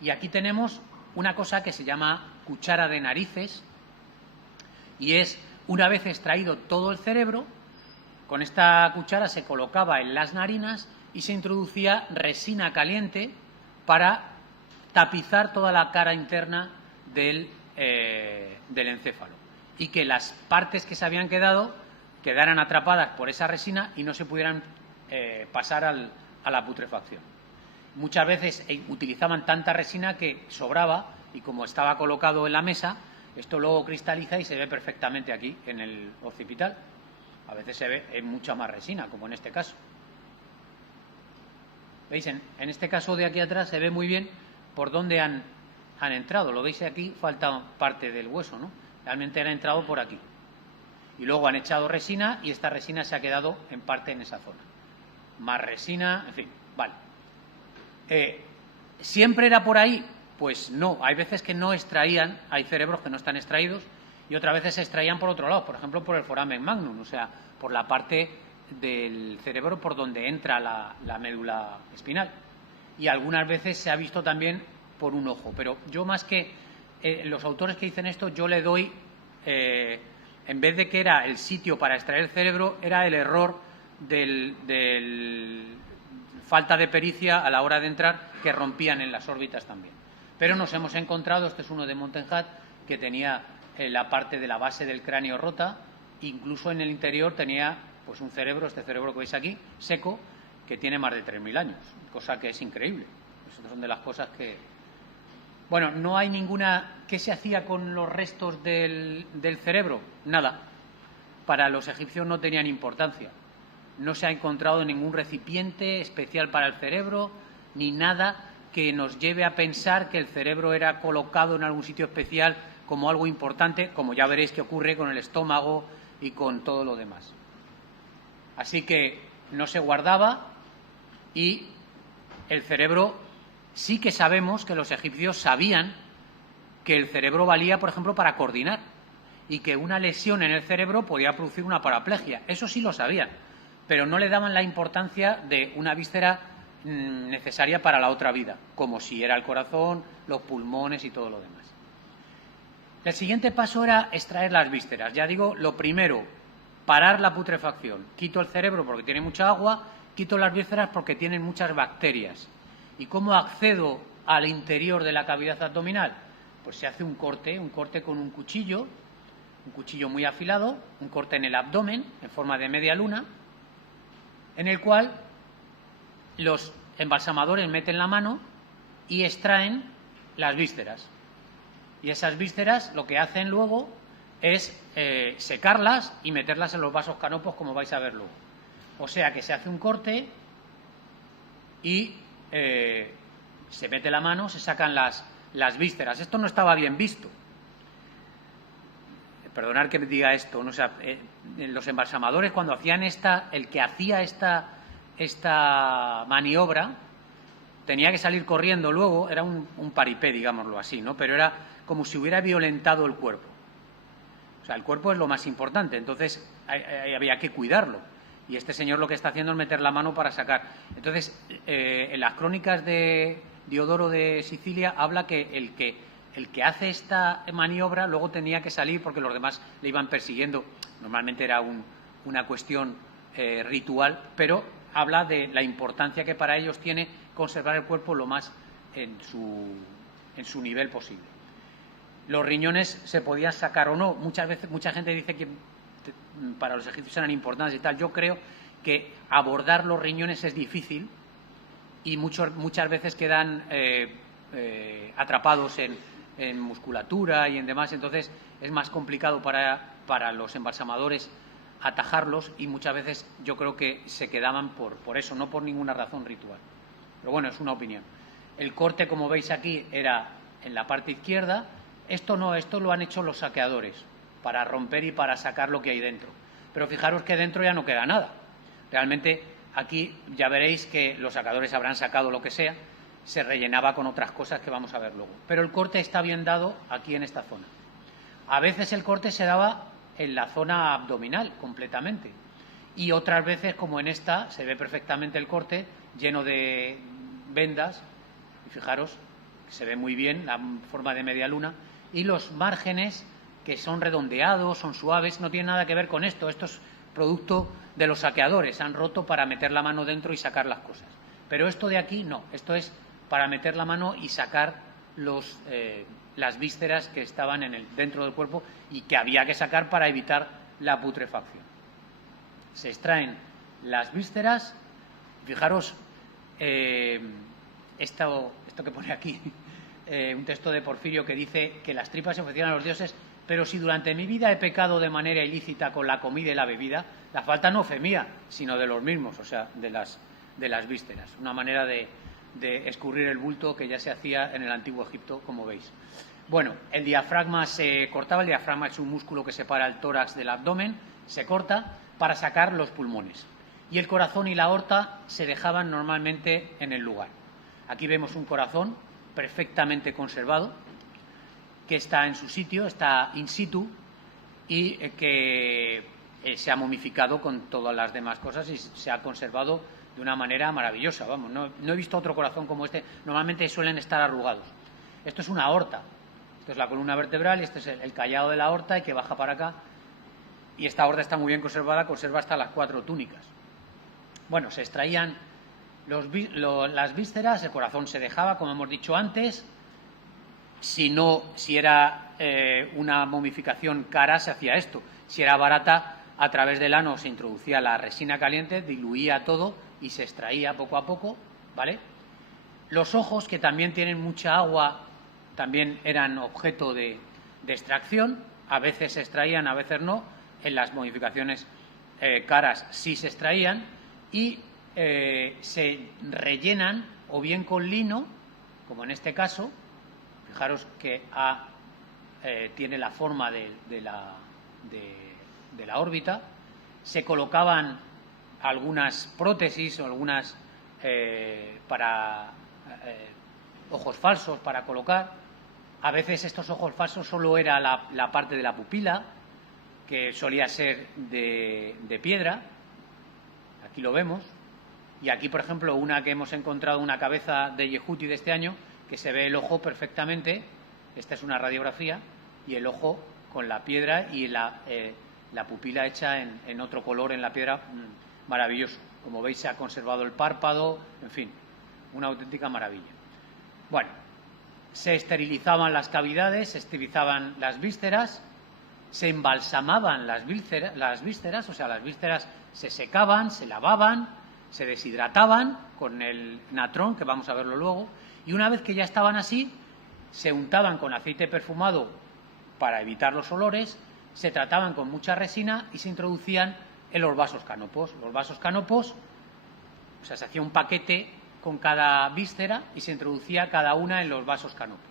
y aquí tenemos una cosa que se llama cuchara de narices, y es, una vez extraído todo el cerebro, con esta cuchara se colocaba en las narinas y se introducía resina caliente para tapizar toda la cara interna del encéfalo, y que las partes que se habían quedaran atrapadas por esa resina y no se pudieran pasar a la putrefacción. Muchas veces utilizaban tanta resina que sobraba, y como estaba colocado en la mesa, esto luego cristaliza y se ve perfectamente aquí en el occipital. A veces se ve mucha más resina, como en este caso. ¿Veis? En este caso de aquí atrás se ve muy bien por dónde han entrado. Lo veis aquí, falta parte del hueso, ¿no? Realmente han entrado por aquí. Y luego han echado resina y esta resina se ha quedado en parte en esa zona. Más resina, en fin, vale. ¿Siempre era por ahí? Pues no, hay veces que no extraían, hay cerebros que no están extraídos, y otras veces se extraían por otro lado, por ejemplo por el foramen magnum, o sea, por la parte del cerebro por donde entra la médula espinal. Y algunas veces se ha visto también por un ojo, pero yo más que los autores que dicen esto, yo le doy, en vez de que era el sitio para extraer el cerebro, era el error del falta de pericia a la hora de entrar, que rompían en las órbitas también. Pero nos hemos encontrado, este es uno de Montenhat, que tenía la parte de la base del cráneo rota, incluso en el interior tenía pues un cerebro, este cerebro que veis aquí, seco, que tiene más de 3.000 años, cosa que es increíble. Estas son de las cosas que... Bueno, no hay ninguna... ¿Qué se hacía con los restos del cerebro? Nada. Para los egipcios no tenían importancia. No se ha encontrado ningún recipiente especial para el cerebro, ni nada que nos lleve a pensar que el cerebro era colocado en algún sitio especial como algo importante, como ya veréis que ocurre con el estómago y con todo lo demás. Así que no se guardaba, y el cerebro sí que sabemos que los egipcios sabían que el cerebro valía, por ejemplo, para coordinar, y que una lesión en el cerebro podía producir una paraplegia. Eso sí lo sabían, pero no le daban la importancia de una víscera necesaria para la otra vida, como si era el corazón, los pulmones y todo lo demás. El siguiente paso era extraer las vísceras. Ya digo, lo primero, parar la putrefacción. Quito el cerebro porque tiene mucha agua, quito las vísceras porque tienen muchas bacterias. ¿Y cómo accedo al interior de la cavidad abdominal? Pues se hace un corte con un cuchillo muy afilado, un corte en el abdomen en forma de media luna, en el cual los embalsamadores meten la mano y extraen las vísceras. Y esas vísceras lo que hacen luego es secarlas y meterlas en los vasos canopos, como vais a ver luego. O sea que se hace un corte y se mete la mano, se sacan las vísceras. Esto no estaba bien visto. Perdonad que me diga esto, ¿no? O sea, los embalsamadores, cuando hacían el que hacía esta maniobra tenía que salir corriendo luego, era un paripé, digámoslo así, ¿no? Pero era como si hubiera violentado el cuerpo. O sea, el cuerpo es lo más importante. Entonces, había que cuidarlo. Y este señor lo que está haciendo es meter la mano para sacar. Entonces, en las crónicas de Diodoro de Sicilia habla que el que hace esta maniobra luego tenía que salir porque los demás le iban persiguiendo. Normalmente era una cuestión ritual, pero habla de la importancia que para ellos tiene conservar el cuerpo lo más en su nivel posible. Los riñones se podían sacar o no. Muchas veces, mucha gente dice que para los egipcios eran importantes y tal. Yo creo que abordar los riñones es difícil y muchas veces quedan atrapados en musculatura y en demás. Entonces es más complicado para los embalsamadores atajarlos y muchas veces yo creo que se quedaban por eso, no por ninguna razón ritual. Pero bueno, es una opinión. El corte, como veis aquí, era en la parte izquierda. Esto lo han hecho los saqueadores para romper y para sacar lo que hay dentro. Pero fijaros que dentro ya no queda nada. Realmente aquí ya veréis que los sacadores habrán sacado lo que sea, se rellenaba con otras cosas que vamos a ver luego. Pero el corte está bien dado aquí en esta zona. A veces el corte se daba en la zona abdominal completamente y otras veces, como en esta, se ve perfectamente el corte lleno de vendas y fijaros que se ve muy bien la forma de media luna y los márgenes que son redondeados, son suaves, no tiene nada que ver con esto. Esto es producto de los saqueadores, han roto para meter la mano dentro y sacar las cosas. Pero esto de aquí no, esto es para meter la mano y sacar las vísceras que estaban dentro del cuerpo y que había que sacar para evitar la putrefacción. Se extraen las vísceras. Fijaros esto que pone aquí, un texto de Porfirio que dice que las tripas se ofrecían a los dioses, pero si durante mi vida he pecado de manera ilícita con la comida y la bebida, la falta no fue mía, sino de los mismos, o sea, de las vísceras. Una manera de escurrir el bulto que ya se hacía en el antiguo Egipto, como veis. Bueno, el diafragma se cortaba. El diafragma es un músculo que separa el tórax del abdomen, se corta para sacar los pulmones. Y el corazón y la aorta se dejaban normalmente en el lugar. Aquí vemos un corazón perfectamente conservado, que está en su sitio, está in situ y que se ha momificado con todas las demás cosas y se ha conservado de una manera maravillosa. Vamos, no he visto otro corazón como este. Normalmente suelen estar arrugados. Esto es una aorta. Esto es la columna vertebral y este es el callado de la aorta y que baja para acá. Y esta aorta está muy bien conservada, conserva hasta las 4 túnicas. Bueno, se extraían las vísceras, el corazón se dejaba, como hemos dicho antes. Si era una momificación cara, se hacía esto. Si era barata, a través del ano se introducía la resina caliente, diluía todo y se extraía poco a poco, ¿vale? Los ojos, que también tienen mucha agua, también eran objeto de extracción. A veces se extraían, a veces no. En las momificaciones caras sí se extraían y se rellenan o bien con lino, como en este caso. Fijaros que tiene la forma de la órbita. Se colocaban algunas prótesis o algunas para ojos falsos para colocar. A veces estos ojos falsos solo era la parte de la pupila, que solía ser de piedra. Aquí lo vemos. Y aquí, por ejemplo, una que hemos encontrado, una cabeza de Yehuti de este año, que se ve el ojo perfectamente. Esta es una radiografía y el ojo con la piedra y la pupila hecha en otro color en la piedra, maravilloso. Como veis, se ha conservado el párpado, en fin, una auténtica maravilla. Bueno, se esterilizaban las cavidades, se esterilizaban las vísceras, se embalsamaban las vísceras, o sea, las vísceras se secaban, se lavaban, se deshidrataban con el natrón, que vamos a verlo luego, y una vez que ya estaban así, se untaban con aceite perfumado para evitar los olores, se trataban con mucha resina y se introducían en los vasos canopos. Los vasos canopos, o sea, se hacía un paquete con cada víscera y se introducía cada una en los vasos canopos.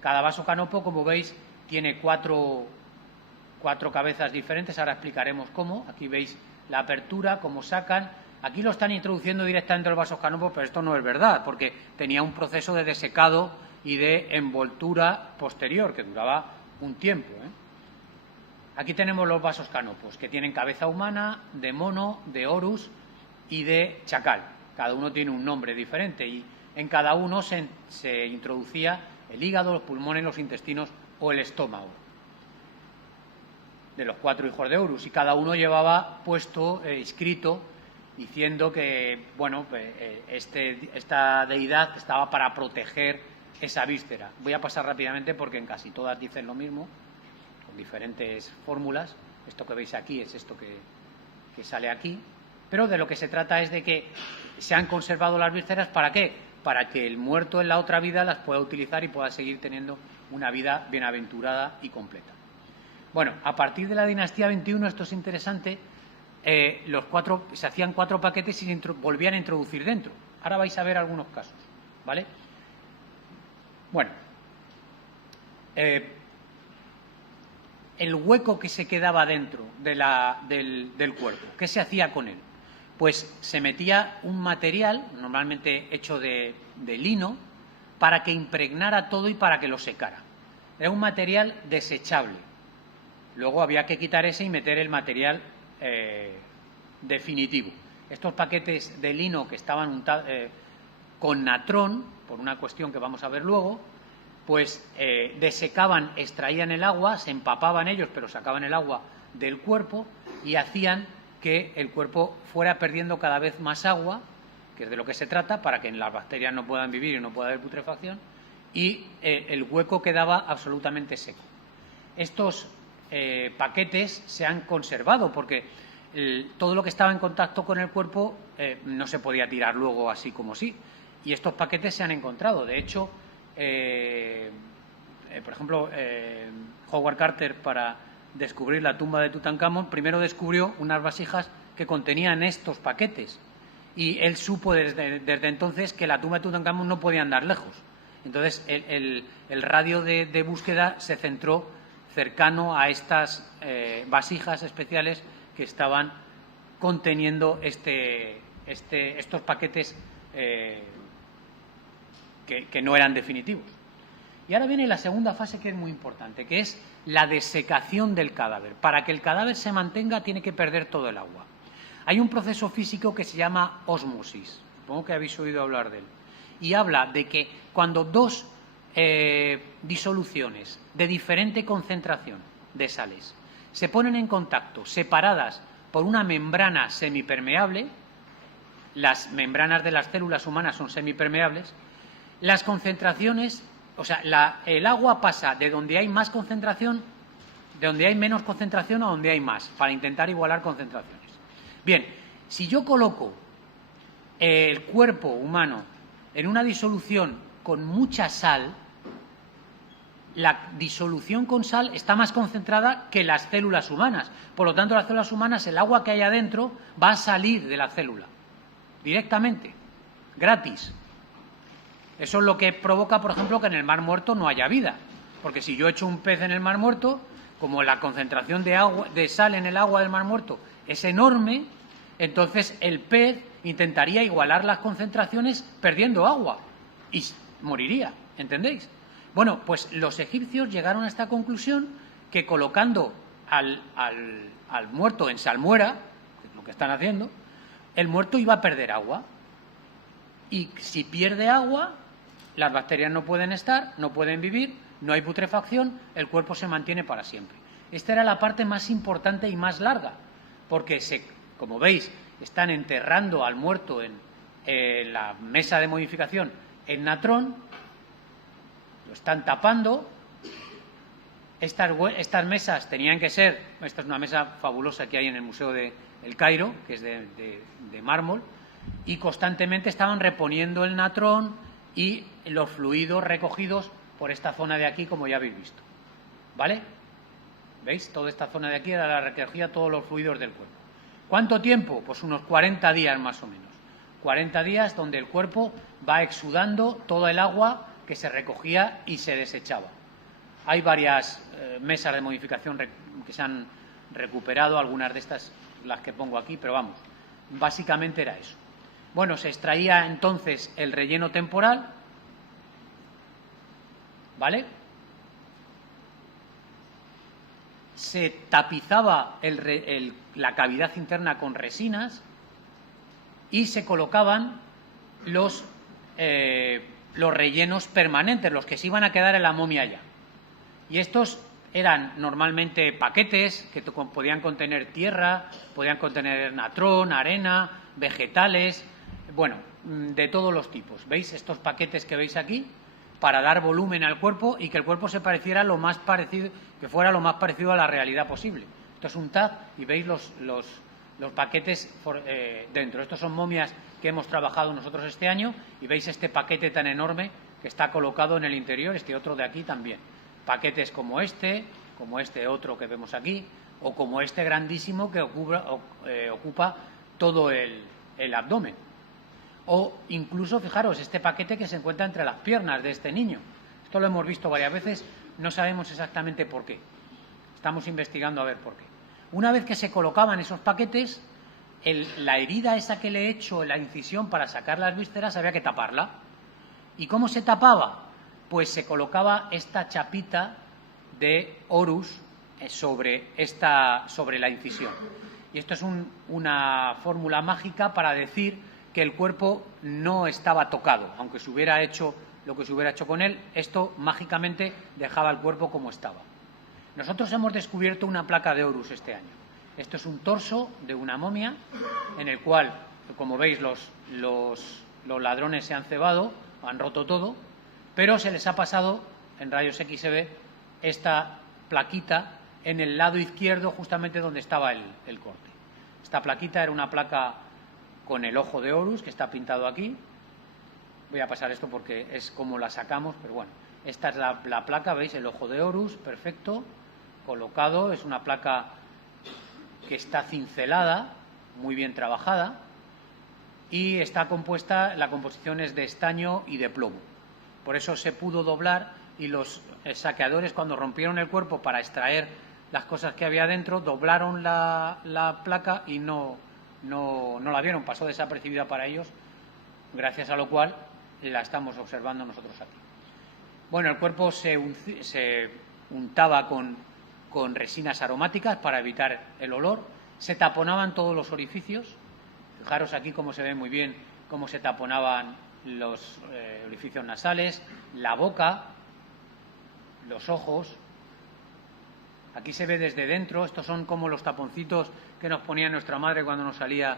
Cada vaso canopo, como veis, tiene cuatro cabezas diferentes. Ahora explicaremos cómo. Aquí veis la apertura, cómo sacan. Aquí lo están introduciendo directamente en los vasos canopos, pero esto no es verdad, porque tenía un proceso de desecado y de envoltura posterior que duraba un tiempo, Aquí tenemos los vasos canopos, que tienen cabeza humana, de mono, de orus y de chacal. Cada uno tiene un nombre diferente y en cada uno se introducía el hígado, los pulmones, los intestinos o el estómago de los 4 hijos de Horus, y cada uno llevaba puesto, inscrito, diciendo que, bueno, esta deidad estaba para proteger esa víscera. Voy a pasar rápidamente porque en casi todas dicen lo mismo, con diferentes fórmulas. Esto que veis aquí es esto que sale aquí, pero de lo que se trata es de que se han conservado las vísceras. ¿Para qué? Para que el muerto en la otra vida las pueda utilizar y pueda seguir teniendo una vida bienaventurada y completa. Bueno, a partir de la dinastía 21, esto es interesante, se hacían 4 paquetes y se volvían a introducir dentro. Ahora vais a ver algunos casos, ¿vale? Bueno, el hueco que se quedaba dentro del cuerpo, ¿qué se hacía con él? Pues se metía un material, normalmente hecho de lino, para que impregnara todo y para que lo secara. Era un material desechable. Luego había que quitar ese y meter el material definitivo. Estos paquetes de lino que estaban untados con natrón, por una cuestión que vamos a ver luego, pues desecaban, extraían el agua, se empapaban ellos, pero sacaban el agua del cuerpo y hacían que el cuerpo fuera perdiendo cada vez más agua, que es de lo que se trata, para que las bacterias no puedan vivir y no pueda haber putrefacción, y el hueco quedaba absolutamente seco. Estos paquetes se han conservado porque todo lo que estaba en contacto con el cuerpo no se podía tirar luego así como sí, y estos paquetes se han encontrado. De hecho, por ejemplo, Howard Carter, para descubrir la tumba de Tutankamón, primero descubrió unas vasijas que contenían estos paquetes y él supo desde entonces que la tumba de Tutankamón no podía andar lejos. Entonces el radio de búsqueda se centró cercano a estas vasijas especiales que estaban conteniendo estos paquetes que no eran definitivos. Y ahora viene la segunda fase, que es muy importante, que es la desecación del cadáver. Para que el cadáver se mantenga tiene que perder todo el agua. Hay un proceso físico que se llama ósmosis, supongo que habéis oído hablar de él, y habla de que cuando dos disoluciones de diferente concentración de sales se ponen en contacto, separadas por una membrana semipermeable, las membranas de las células humanas son semipermeables, las concentraciones, o sea, el agua pasa de donde hay más concentración, de donde hay menos concentración a donde hay más, para intentar igualar concentraciones. Bien, si yo coloco el cuerpo humano en una disolución con mucha sal, la disolución con sal está más concentrada que las células humanas. Por lo tanto, las células humanas, el agua que hay adentro va a salir de la célula directamente, gratis. Eso es lo que provoca, por ejemplo, que en el Mar Muerto no haya vida. Porque si yo echo un pez en el Mar Muerto, como la concentración de sal en el agua del Mar Muerto es enorme, entonces el pez intentaría igualar las concentraciones perdiendo agua y moriría, ¿entendéis? Bueno, pues los egipcios llegaron a esta conclusión, que colocando al muerto en salmuera, que es lo que están haciendo, el muerto iba a perder agua. Y si pierde agua, las bacterias no pueden estar, no pueden vivir, no hay putrefacción, el cuerpo se mantiene para siempre. Esta era la parte más importante y más larga, porque, como veis, están enterrando al muerto en la mesa de momificación en natrón, lo están tapando. Estas mesas tenían que ser, esta es una mesa fabulosa que hay en el Museo de El Cairo, que es de mármol, y constantemente estaban reponiendo el natrón y los fluidos recogidos por esta zona de aquí, como ya habéis visto. ¿Vale? ¿Veis? Toda esta zona de aquí era la recogida todos los fluidos del cuerpo. ¿Cuánto tiempo? Pues unos 40 días más o menos. 40 días donde el cuerpo va exudando todo el agua que se recogía y se desechaba. Hay varias mesas de momificación que se han recuperado, algunas de estas las que pongo aquí, pero vamos, básicamente era eso. Bueno, se extraía entonces el relleno temporal, ¿vale? se tapizaba la cavidad interna con resinas y se colocaban los rellenos permanentes, los que se iban a quedar en la momia ya. Y estos eran normalmente paquetes que podían contener tierra, podían contener natrón, arena, vegetales, bueno, de todos los tipos. ¿Veis estos paquetes que veis aquí? Para dar volumen al cuerpo y que el cuerpo se pareciera lo más parecido, que fuera lo más parecido a la realidad posible. Esto es un TAC y veis los paquetes dentro. Estos son momias que hemos trabajado nosotros este año y veis este paquete tan enorme que está colocado en el interior, este otro de aquí también. Paquetes como este otro que vemos aquí, o como este grandísimo que ocupa todo el abdomen. O incluso, fijaros, este paquete que se encuentra entre las piernas de este niño. Esto lo hemos visto varias veces, no sabemos exactamente por qué. Estamos investigando a ver por qué. Una vez que se colocaban esos paquetes, la herida esa que le he hecho en la incisión para sacar las vísceras había que taparla. ¿Y cómo se tapaba? Pues se colocaba esta chapita de Horus sobre la incisión. Y esto es una fórmula mágica para decir que el cuerpo no estaba tocado. Aunque se hubiera hecho lo que se hubiera hecho con él, esto mágicamente dejaba el cuerpo como estaba. Nosotros hemos descubierto una placa de Horus este año. Esto es un torso de una momia en el cual, como veis, los ladrones se han cebado, han roto todo, pero se les ha pasado, en rayos X se ve, esta plaquita en el lado izquierdo, justamente donde estaba el corte. Esta plaquita era una placa con el ojo de Horus, que está pintado aquí. Voy a pasar esto porque es como la sacamos, pero bueno. Esta es la placa, ¿veis? El ojo de Horus, perfecto, colocado. Es una placa que está cincelada, muy bien trabajada, y está compuesta, la composición es de estaño y de plomo. Por eso se pudo doblar y los saqueadores, cuando rompieron el cuerpo para extraer las cosas que había dentro, doblaron la placa y no la vieron, pasó desapercibida para ellos, gracias a lo cual la estamos observando nosotros aquí. Bueno, el cuerpo se untaba con resinas aromáticas para evitar el olor, se taponaban todos los orificios. Fijaros aquí cómo se ve muy bien cómo se taponaban los orificios nasales, la boca, los ojos. Aquí se ve desde dentro, estos son como los taponcitos que nos ponía nuestra madre cuando nos salía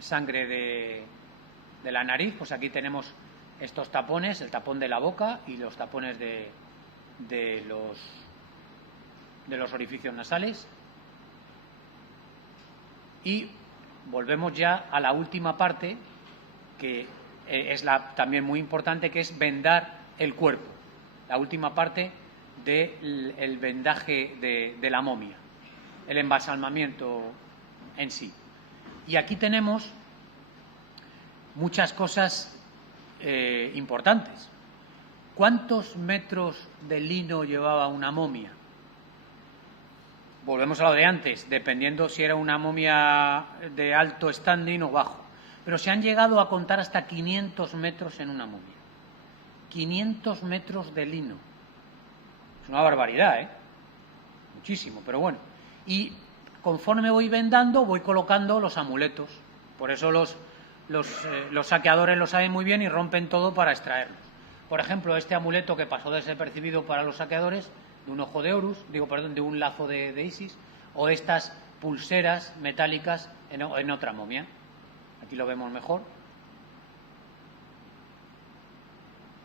sangre de la nariz. Pues aquí tenemos estos tapones, el tapón de la boca y los tapones de los orificios nasales. Y volvemos ya a la última parte, que es también muy importante, que es vendar el cuerpo. La última parte del vendaje de la momia, el embalsamamiento en sí. Y aquí tenemos muchas cosas importantes. ¿Cuántos metros de lino llevaba una momia? Volvemos a lo de antes, dependiendo si era una momia de alto standing o bajo. Pero se han llegado a contar hasta 500 metros en una momia. 500 metros de lino. Es una barbaridad, ¿eh? Muchísimo, pero bueno. Y conforme voy vendando, voy colocando los amuletos. Por eso los saqueadores lo saben muy bien y rompen todo para extraerlos. Por ejemplo, este amuleto que pasó desapercibido para los saqueadores, de un ojo de Horus, de un lazo de Isis, o estas pulseras metálicas en otra momia. Aquí lo vemos mejor.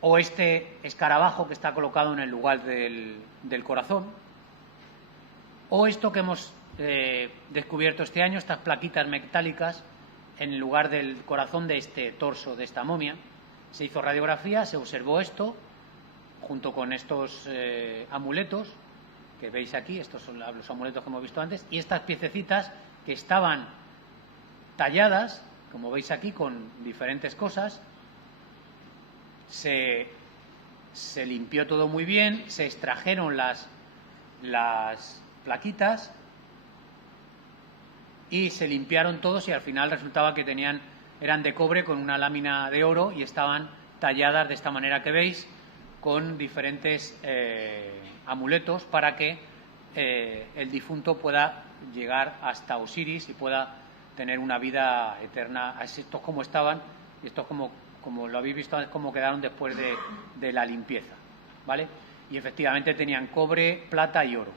O este escarabajo que está colocado en el lugar del corazón. O esto que hemos descubierto este año, estas plaquitas metálicas en el lugar del corazón de este torso, de esta momia. Se hizo radiografía, se observó esto, junto con estos amuletos que veis aquí, estos son los amuletos que hemos visto antes, y estas piececitas que estaban talladas, como veis aquí, con diferentes cosas. Se limpió todo muy bien, se extrajeron las plaquitas y se limpiaron todos, y al final resultaba que eran de cobre con una lámina de oro y estaban talladas de esta manera que veis, con diferentes amuletos para que el difunto pueda llegar hasta Osiris y pueda tener una vida eterna. Estos como estaban y estos como lo habéis visto, como quedaron después de la limpieza, ¿vale? Y efectivamente tenían cobre, plata y oro.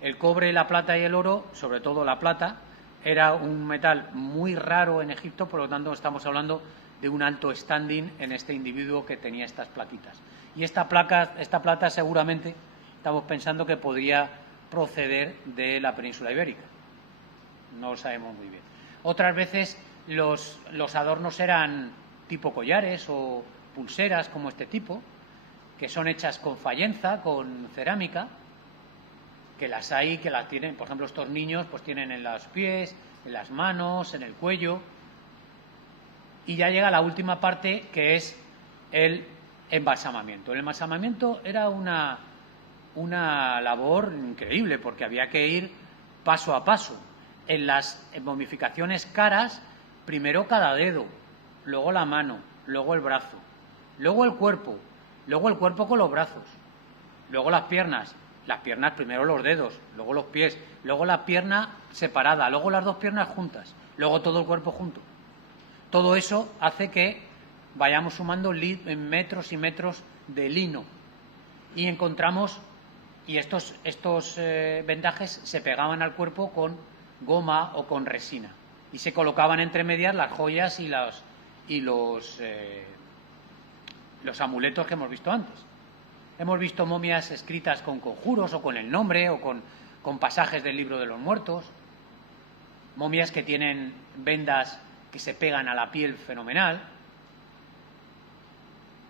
El cobre, la plata y el oro, sobre todo la plata, era un metal muy raro en Egipto, por lo tanto estamos hablando de un alto standing en este individuo que tenía estas plaquitas. Y esta plata seguramente estamos pensando que podría proceder de la península ibérica. No lo sabemos muy bien. Otras veces los adornos eran tipo collares o pulseras como este tipo, que son hechas con fayenza, con cerámica, que las hay, que las tienen, por ejemplo, estos niños pues tienen en los pies, en las manos, en el cuello. Y ya llega la última parte, que es el embalsamamiento. El embalsamamiento era una labor increíble, porque había que ir paso a paso. En las momificaciones caras, primero cada dedo, luego la mano, luego el brazo, luego el cuerpo con los brazos, luego las piernas primero los dedos, luego los pies, luego la pierna separada, luego las dos piernas juntas, luego todo el cuerpo junto. Todo eso hace que vayamos sumando metros y metros de lino y encontramos, y estos vendajes se pegaban al cuerpo con goma o con resina y se colocaban entre medias las joyas y los amuletos que hemos visto antes. Hemos visto momias escritas con conjuros o con el nombre o con pasajes del libro de los muertos, momias que tienen vendas que se pegan a la piel fenomenal.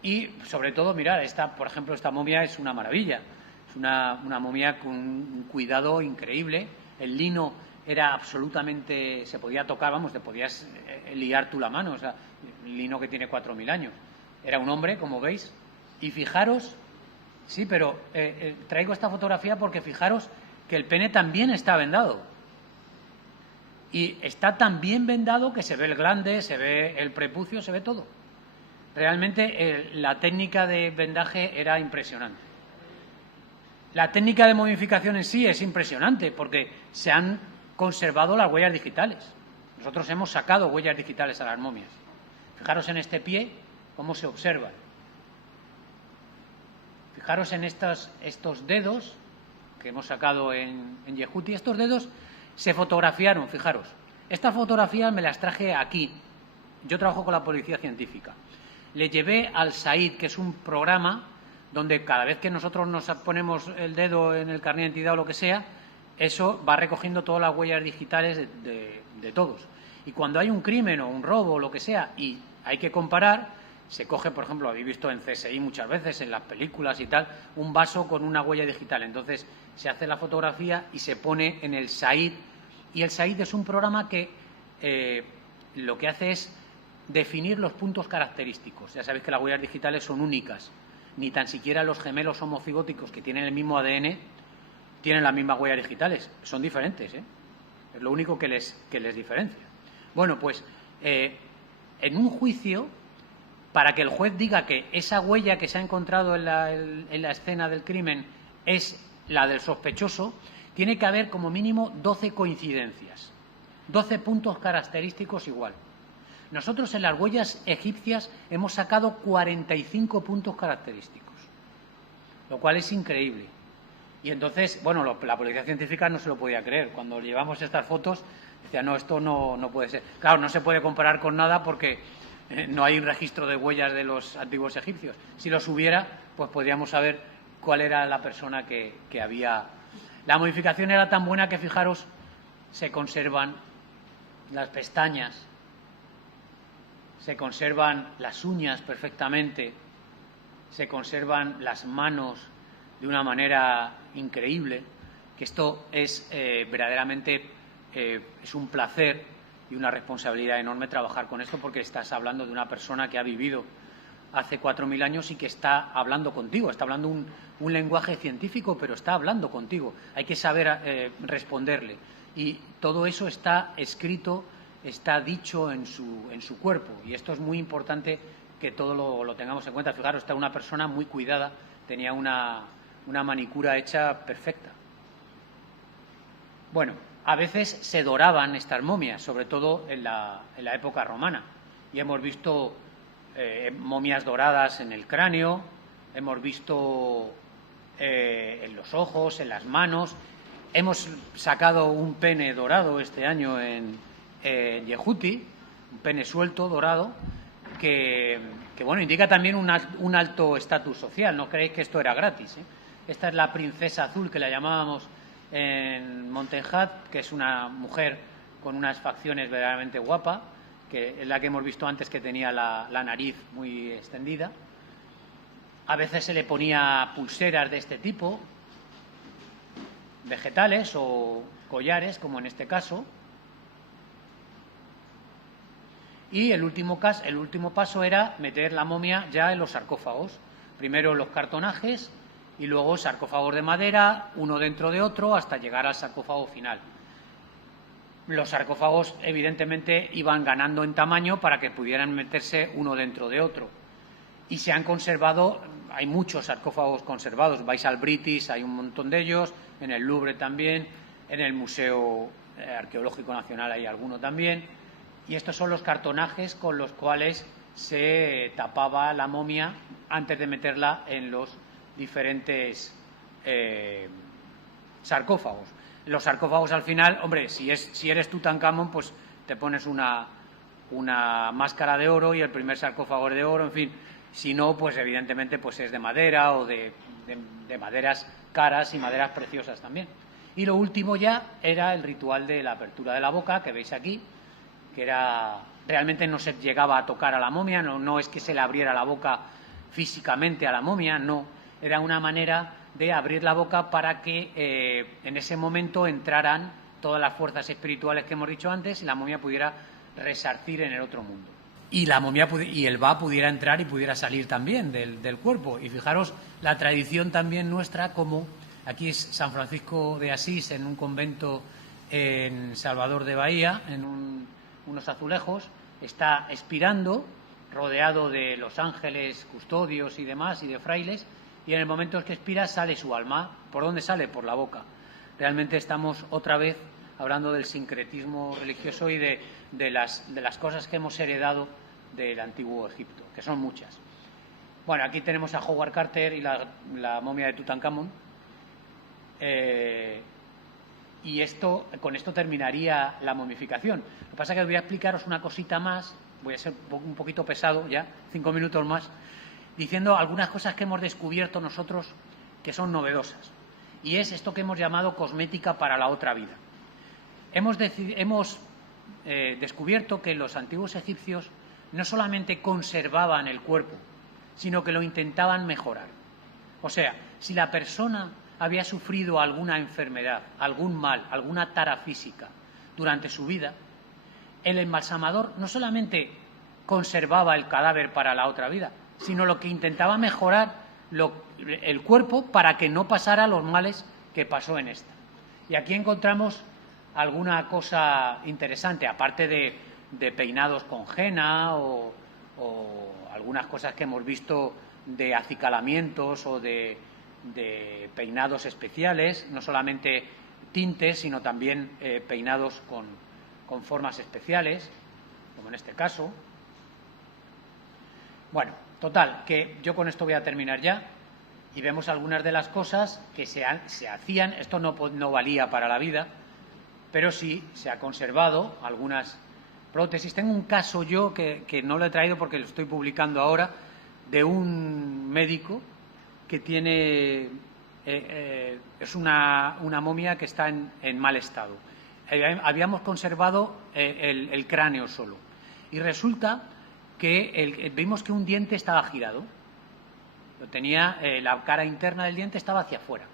Y sobre todo, mirad, por ejemplo, esta momia es una maravilla, es una momia con un cuidado increíble. El lino era absolutamente, se podía tocar, vamos, te podías liar tú la mano, o sea, el lino que tiene 4.000 años. Era un hombre, como veis, y fijaros, sí, pero traigo esta fotografía porque fijaros que el pene también está vendado. Y está tan bien vendado que se ve el glande, se ve el prepucio, se ve todo. Realmente la técnica de vendaje era impresionante. La técnica de momificación en sí es impresionante porque se han conservado las huellas digitales. Nosotros hemos sacado huellas digitales a las momias. Fijaros en este pie, cómo se observan. Fijaros en estos dedos que hemos sacado en Yehuti. Estos dedos se fotografiaron, fijaros. Estas fotografías me las traje aquí. Yo trabajo con la policía científica. Le llevé al SAID, que es un programa donde cada vez que nosotros nos ponemos el dedo en el carnet de identidad o lo que sea, eso va recogiendo todas las huellas digitales de todos. Y cuando hay un crimen o un robo o lo que sea y hay que comparar, se coge, por ejemplo, habéis visto en CSI muchas veces, en las películas y tal, un vaso con una huella digital. Entonces se hace la fotografía y se pone en el SAID. Y el SAID es un programa que lo que hace es definir los puntos característicos. Ya sabéis que las huellas digitales son únicas. Ni tan siquiera los gemelos homocigóticos que tienen el mismo ADN tienen las mismas huellas digitales. Son diferentes, ¿eh? Es lo único que les diferencia. Bueno, pues en un juicio, para que el juez diga que esa huella que se ha encontrado en la escena del crimen es la del sospechoso, tiene que haber como mínimo 12 coincidencias, 12 puntos característicos igual. Nosotros en las huellas egipcias hemos sacado 45 puntos característicos, lo cual es increíble. Y entonces, bueno, la policía científica no se lo podía creer. Cuando llevamos estas fotos, decía, no, esto no puede ser. Claro, no se puede comparar con nada porque no hay registro de huellas de los antiguos egipcios. Si los hubiera, pues podríamos saber cuál era la persona que había. La modificación era tan buena que, fijaros, se conservan las pestañas, se conservan las uñas perfectamente, se conservan las manos de una manera increíble, que esto es verdaderamente es un placer y una responsabilidad enorme trabajar con esto, porque estás hablando de una persona que ha vivido hace 4.000 años y que está hablando contigo, está hablando un lenguaje científico, pero está hablando contigo. Hay que saber responderle. Y todo eso está escrito, está dicho en su cuerpo. Y esto es muy importante que todo lo tengamos en cuenta. Fijaros, está una persona muy cuidada, tenía una manicura hecha perfecta. Bueno, a veces se doraban estas momias, sobre todo en la época romana. Y hemos visto momias doradas en el cráneo, hemos visto en los ojos, en las manos. Hemos sacado un pene dorado este año en Yehuti, un pene suelto, dorado, que bueno, indica también un alto estatus social. No creéis que esto era gratis, ¿eh? Esta es la princesa azul que la llamábamos en Montenhat, que es una mujer con unas facciones verdaderamente guapa, que es la que hemos visto antes, que tenía la nariz muy extendida. A veces se le ponía pulseras de este tipo, vegetales o collares, como en este caso. Y el último paso era meter la momia ya en los sarcófagos. Primero los cartonajes y luego sarcófagos de madera, uno dentro de otro, hasta llegar al sarcófago final. Los sarcófagos, evidentemente, iban ganando en tamaño para que pudieran meterse uno dentro de otro. Y se han conservado, hay muchos sarcófagos conservados. Vais al British, hay un montón de ellos, en el Louvre también, en el Museo Arqueológico Nacional hay alguno también. Y estos son los cartonajes con los cuales se tapaba la momia antes de meterla en los diferentes sarcófagos. Los sarcófagos, al final, hombre, si eres Tutankamón, pues te pones una máscara de oro y el primer sarcófago es de oro, en fin. Si no, pues evidentemente pues es de madera o de maderas caras y maderas preciosas también. Y lo último ya era el ritual de la apertura de la boca, que veis aquí, que era, realmente no se llegaba a tocar a la momia, no es que se le abriera la boca físicamente a la momia, no, era una manera de abrir la boca para que en ese momento entraran todas las fuerzas espirituales que hemos dicho antes y la momia pudiera resarcir en el otro mundo. Y la momia y el Ba pudiera entrar y pudiera salir también del cuerpo. Y fijaros la tradición también nuestra, como aquí es San Francisco de Asís, en un convento en Salvador de Bahía, en unos azulejos, está expirando, rodeado de los ángeles, custodios y demás, y de frailes, y en el momento en que expira sale su alma. ¿Por dónde sale? Por la boca. Realmente estamos otra vez hablando del sincretismo religioso y de las cosas que hemos heredado del antiguo Egipto, que son muchas. Bueno, aquí tenemos a Howard Carter y la momia de Tutankamón. Y con esto terminaría la momificación. Lo que pasa es que voy a explicaros una cosita más, voy a ser un poquito pesado ya, 5 minutos más, diciendo algunas cosas que hemos descubierto nosotros que son novedosas. Y es esto que hemos llamado cosmética para la otra vida. Hemos descubierto que los antiguos egipcios no solamente conservaban el cuerpo, sino que lo intentaban mejorar. O sea, si la persona había sufrido alguna enfermedad, algún mal, alguna tara física durante su vida, el embalsamador no solamente conservaba el cadáver para la otra vida, sino lo que intentaba mejorar el cuerpo para que no pasara los males que pasó en esta. Y aquí encontramos alguna cosa interesante, aparte de peinados con henna o algunas cosas que hemos visto de acicalamientos o de peinados especiales, no solamente tintes, sino también peinados con formas especiales, como en este caso. Bueno, total, que yo con esto voy a terminar ya y vemos algunas de las cosas que se hacían. Esto no valía para la vida, pero sí se ha conservado algunas prótesis. Tengo un caso yo que no lo he traído porque lo estoy publicando ahora, de un médico que tiene es una momia que está en mal estado. Habíamos conservado el cráneo solo y resulta que vimos que un diente estaba girado. Lo tenía, la cara interna del diente estaba hacia afuera.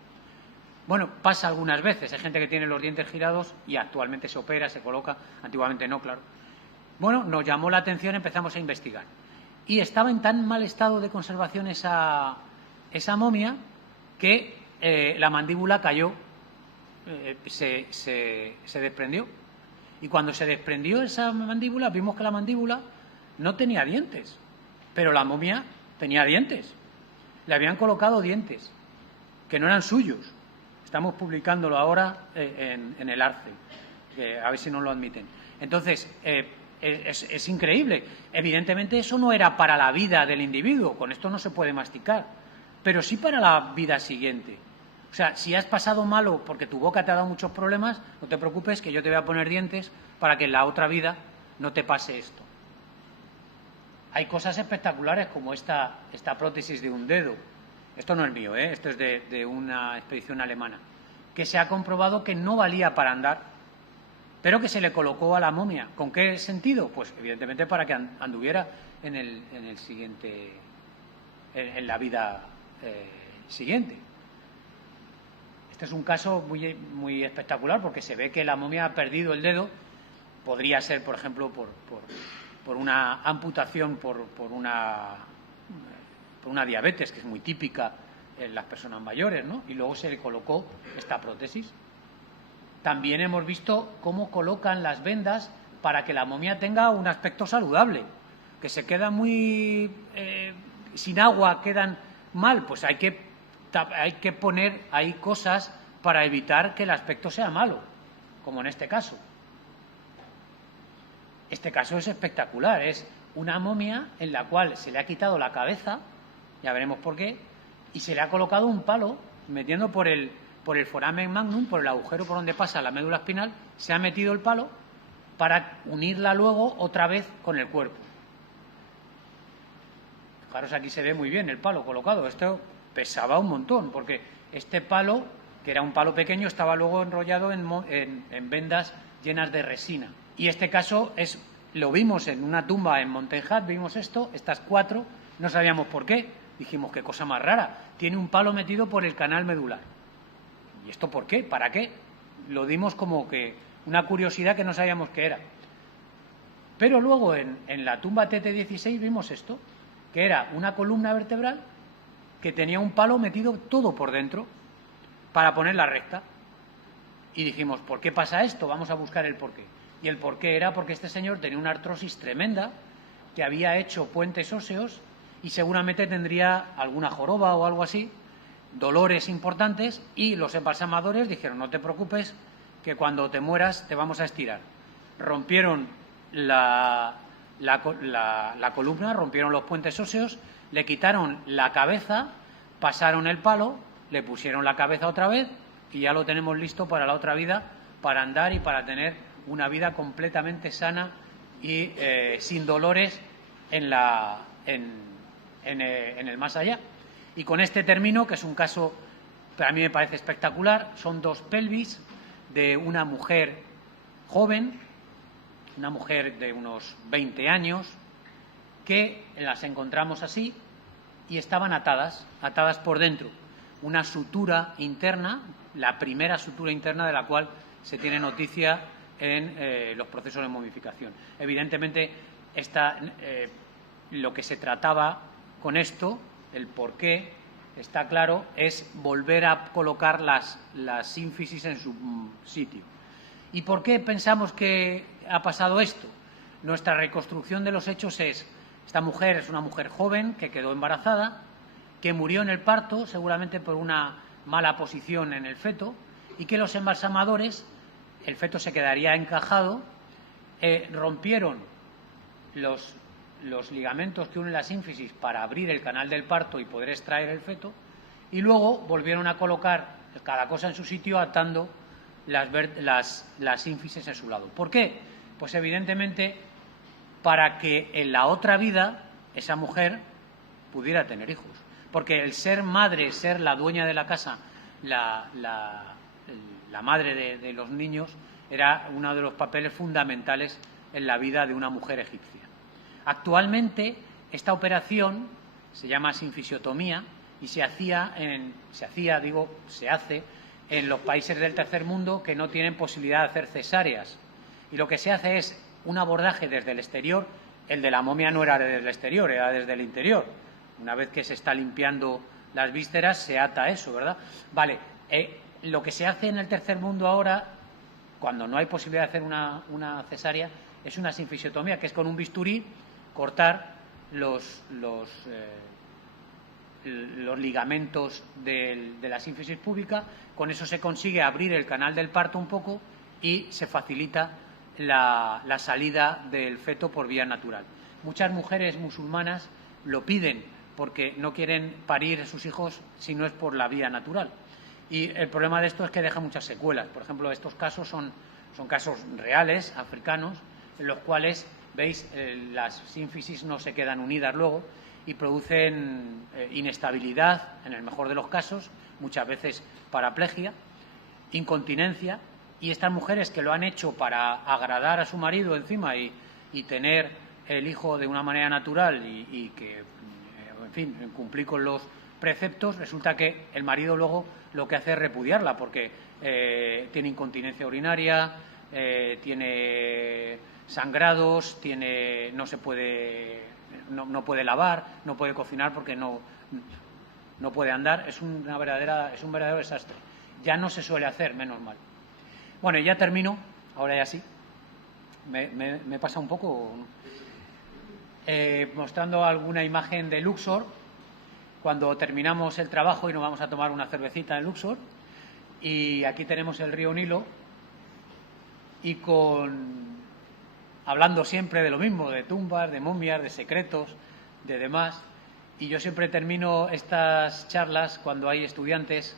Bueno, pasa algunas veces. Hay gente que tiene los dientes girados y actualmente se opera, se coloca. Antiguamente no, claro. Bueno, nos llamó la atención, empezamos a investigar. Y estaba en tan mal estado de conservación esa momia que la mandíbula cayó, se desprendió. Y cuando se desprendió esa mandíbula, vimos que la mandíbula no tenía dientes, pero la momia tenía dientes. Le habían colocado dientes que no eran suyos. Estamos publicándolo ahora en el ARCE, a ver si nos lo admiten. Entonces, es increíble. Evidentemente, eso no era para la vida del individuo, con esto no se puede masticar, pero sí para la vida siguiente. O sea, si has pasado malo porque tu boca te ha dado muchos problemas, no te preocupes que yo te voy a poner dientes para que en la otra vida no te pase esto. Hay cosas espectaculares como esta prótesis de un dedo. Esto no es mío, esto es de una expedición alemana, que se ha comprobado que no valía para andar, pero que se le colocó a la momia. ¿Con qué sentido? Pues evidentemente para que anduviera en la vida siguiente. Este es un caso muy, muy espectacular porque se ve que la momia ha perdido el dedo. Podría ser, por ejemplo, por una amputación, por una diabetes, que es muy típica en las personas mayores, ¿no? Y luego se le colocó esta prótesis. También hemos visto cómo colocan las vendas para que la momia tenga un aspecto saludable, que se quedan muy sin agua, quedan mal, pues hay que poner ahí cosas para evitar que el aspecto sea malo, como en este caso. Este caso es espectacular, es una momia en la cual se le ha quitado la cabeza, ya veremos por qué, y se le ha colocado un palo, metiendo por el foramen magnum, por el agujero por donde pasa la médula espinal, se ha metido el palo para unirla luego otra vez con el cuerpo. Fijaros, aquí se ve muy bien el palo colocado. Esto pesaba un montón, porque este palo, que era un palo pequeño, estaba luego enrollado en vendas llenas de resina. Y este caso lo vimos en una tumba en Montenhat, vimos estas 4, no sabíamos por qué. Dijimos, qué cosa más rara, tiene un palo metido por el canal medular. ¿Y esto por qué? ¿Para qué? Lo dimos como que una curiosidad que no sabíamos qué era. Pero luego en la tumba TT16 vimos esto, que era una columna vertebral que tenía un palo metido todo por dentro para ponerla recta. Y dijimos, ¿por qué pasa esto? Vamos a buscar el porqué. Y el porqué era porque este señor tenía una artrosis tremenda, que había hecho puentes óseos y seguramente tendría alguna joroba o algo así, dolores importantes, y los embalsamadores dijeron, no te preocupes, que cuando te mueras te vamos a estirar. Rompieron la columna, rompieron los puentes óseos, le quitaron la cabeza, pasaron el palo, le pusieron la cabeza otra vez y ya lo tenemos listo para la otra vida, para andar y para tener una vida completamente sana y sin dolores en el más allá. Y con este termino, que es un caso que a mí me parece espectacular, son 2 pelvis de una mujer joven, una mujer de unos 20 años, que las encontramos así y estaban atadas por dentro. Una sutura interna, la primera sutura interna de la cual se tiene noticia en los procesos de momificación. Evidentemente, lo que se trataba con esto, el porqué, está claro, es volver a colocar las sínfisis en su sitio. ¿Y por qué pensamos que ha pasado esto? Nuestra reconstrucción de los hechos es, esta mujer es una mujer joven que quedó embarazada, que murió en el parto, seguramente por una mala posición en el feto, y que los embalsamadores, el feto se quedaría encajado, rompieron los ligamentos que unen las sínfisis para abrir el canal del parto y poder extraer el feto, y luego volvieron a colocar cada cosa en su sitio atando las sínfisis en su lado. ¿Por qué? Pues evidentemente para que en la otra vida esa mujer pudiera tener hijos. Porque el ser madre, ser la dueña de la casa, la madre de los niños, era uno de los papeles fundamentales en la vida de una mujer egipcia. Actualmente esta operación se llama sinfisiotomía y se hace en los países del tercer mundo que no tienen posibilidad de hacer cesáreas. Y lo que se hace es un abordaje desde el exterior. El de la momia no era desde el exterior, era desde el interior. Una vez que se está limpiando las vísceras, se ata eso, ¿verdad? Vale, lo que se hace en el tercer mundo ahora, cuando no hay posibilidad de hacer una cesárea, es una sinfisiotomía, que es con un bisturí cortar los ligamentos de la sínfisis púbica. Con eso se consigue abrir el canal del parto un poco y se facilita la salida del feto por vía natural. Muchas mujeres musulmanas lo piden porque no quieren parir a sus hijos si no es por la vía natural. Y el problema de esto es que deja muchas secuelas. Por ejemplo, estos casos son casos reales, africanos, en los cuales, veis, las sínfisis no se quedan unidas luego y producen inestabilidad, en el mejor de los casos, muchas veces paraplegia, incontinencia, y estas mujeres que lo han hecho para agradar a su marido encima y tener el hijo de una manera natural y que, en fin, cumplir con los preceptos, resulta que el marido luego lo que hace es repudiarla porque tiene incontinencia urinaria, tiene sangrados, no puede lavar, no puede cocinar porque no puede andar. Es un verdadero desastre. Ya no se suele hacer, menos mal. Bueno, y ya termino, ahora ya sí. Me pasa un poco mostrando alguna imagen de Luxor, cuando terminamos el trabajo y nos vamos a tomar una cervecita en Luxor. Y aquí tenemos el río Nilo y hablando siempre de lo mismo, de tumbas, de momias, de secretos, de demás. Y yo siempre termino estas charlas cuando hay estudiantes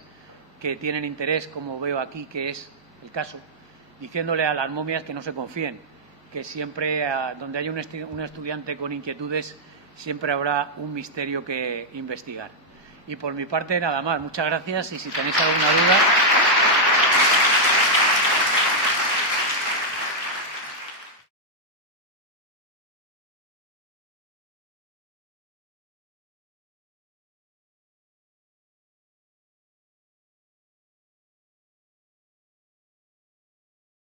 que tienen interés, como veo aquí que es el caso, diciéndole a las momias que no se confíen, que siempre donde haya un estudiante con inquietudes siempre habrá un misterio que investigar. Y por mi parte nada más, muchas gracias y si tenéis alguna duda...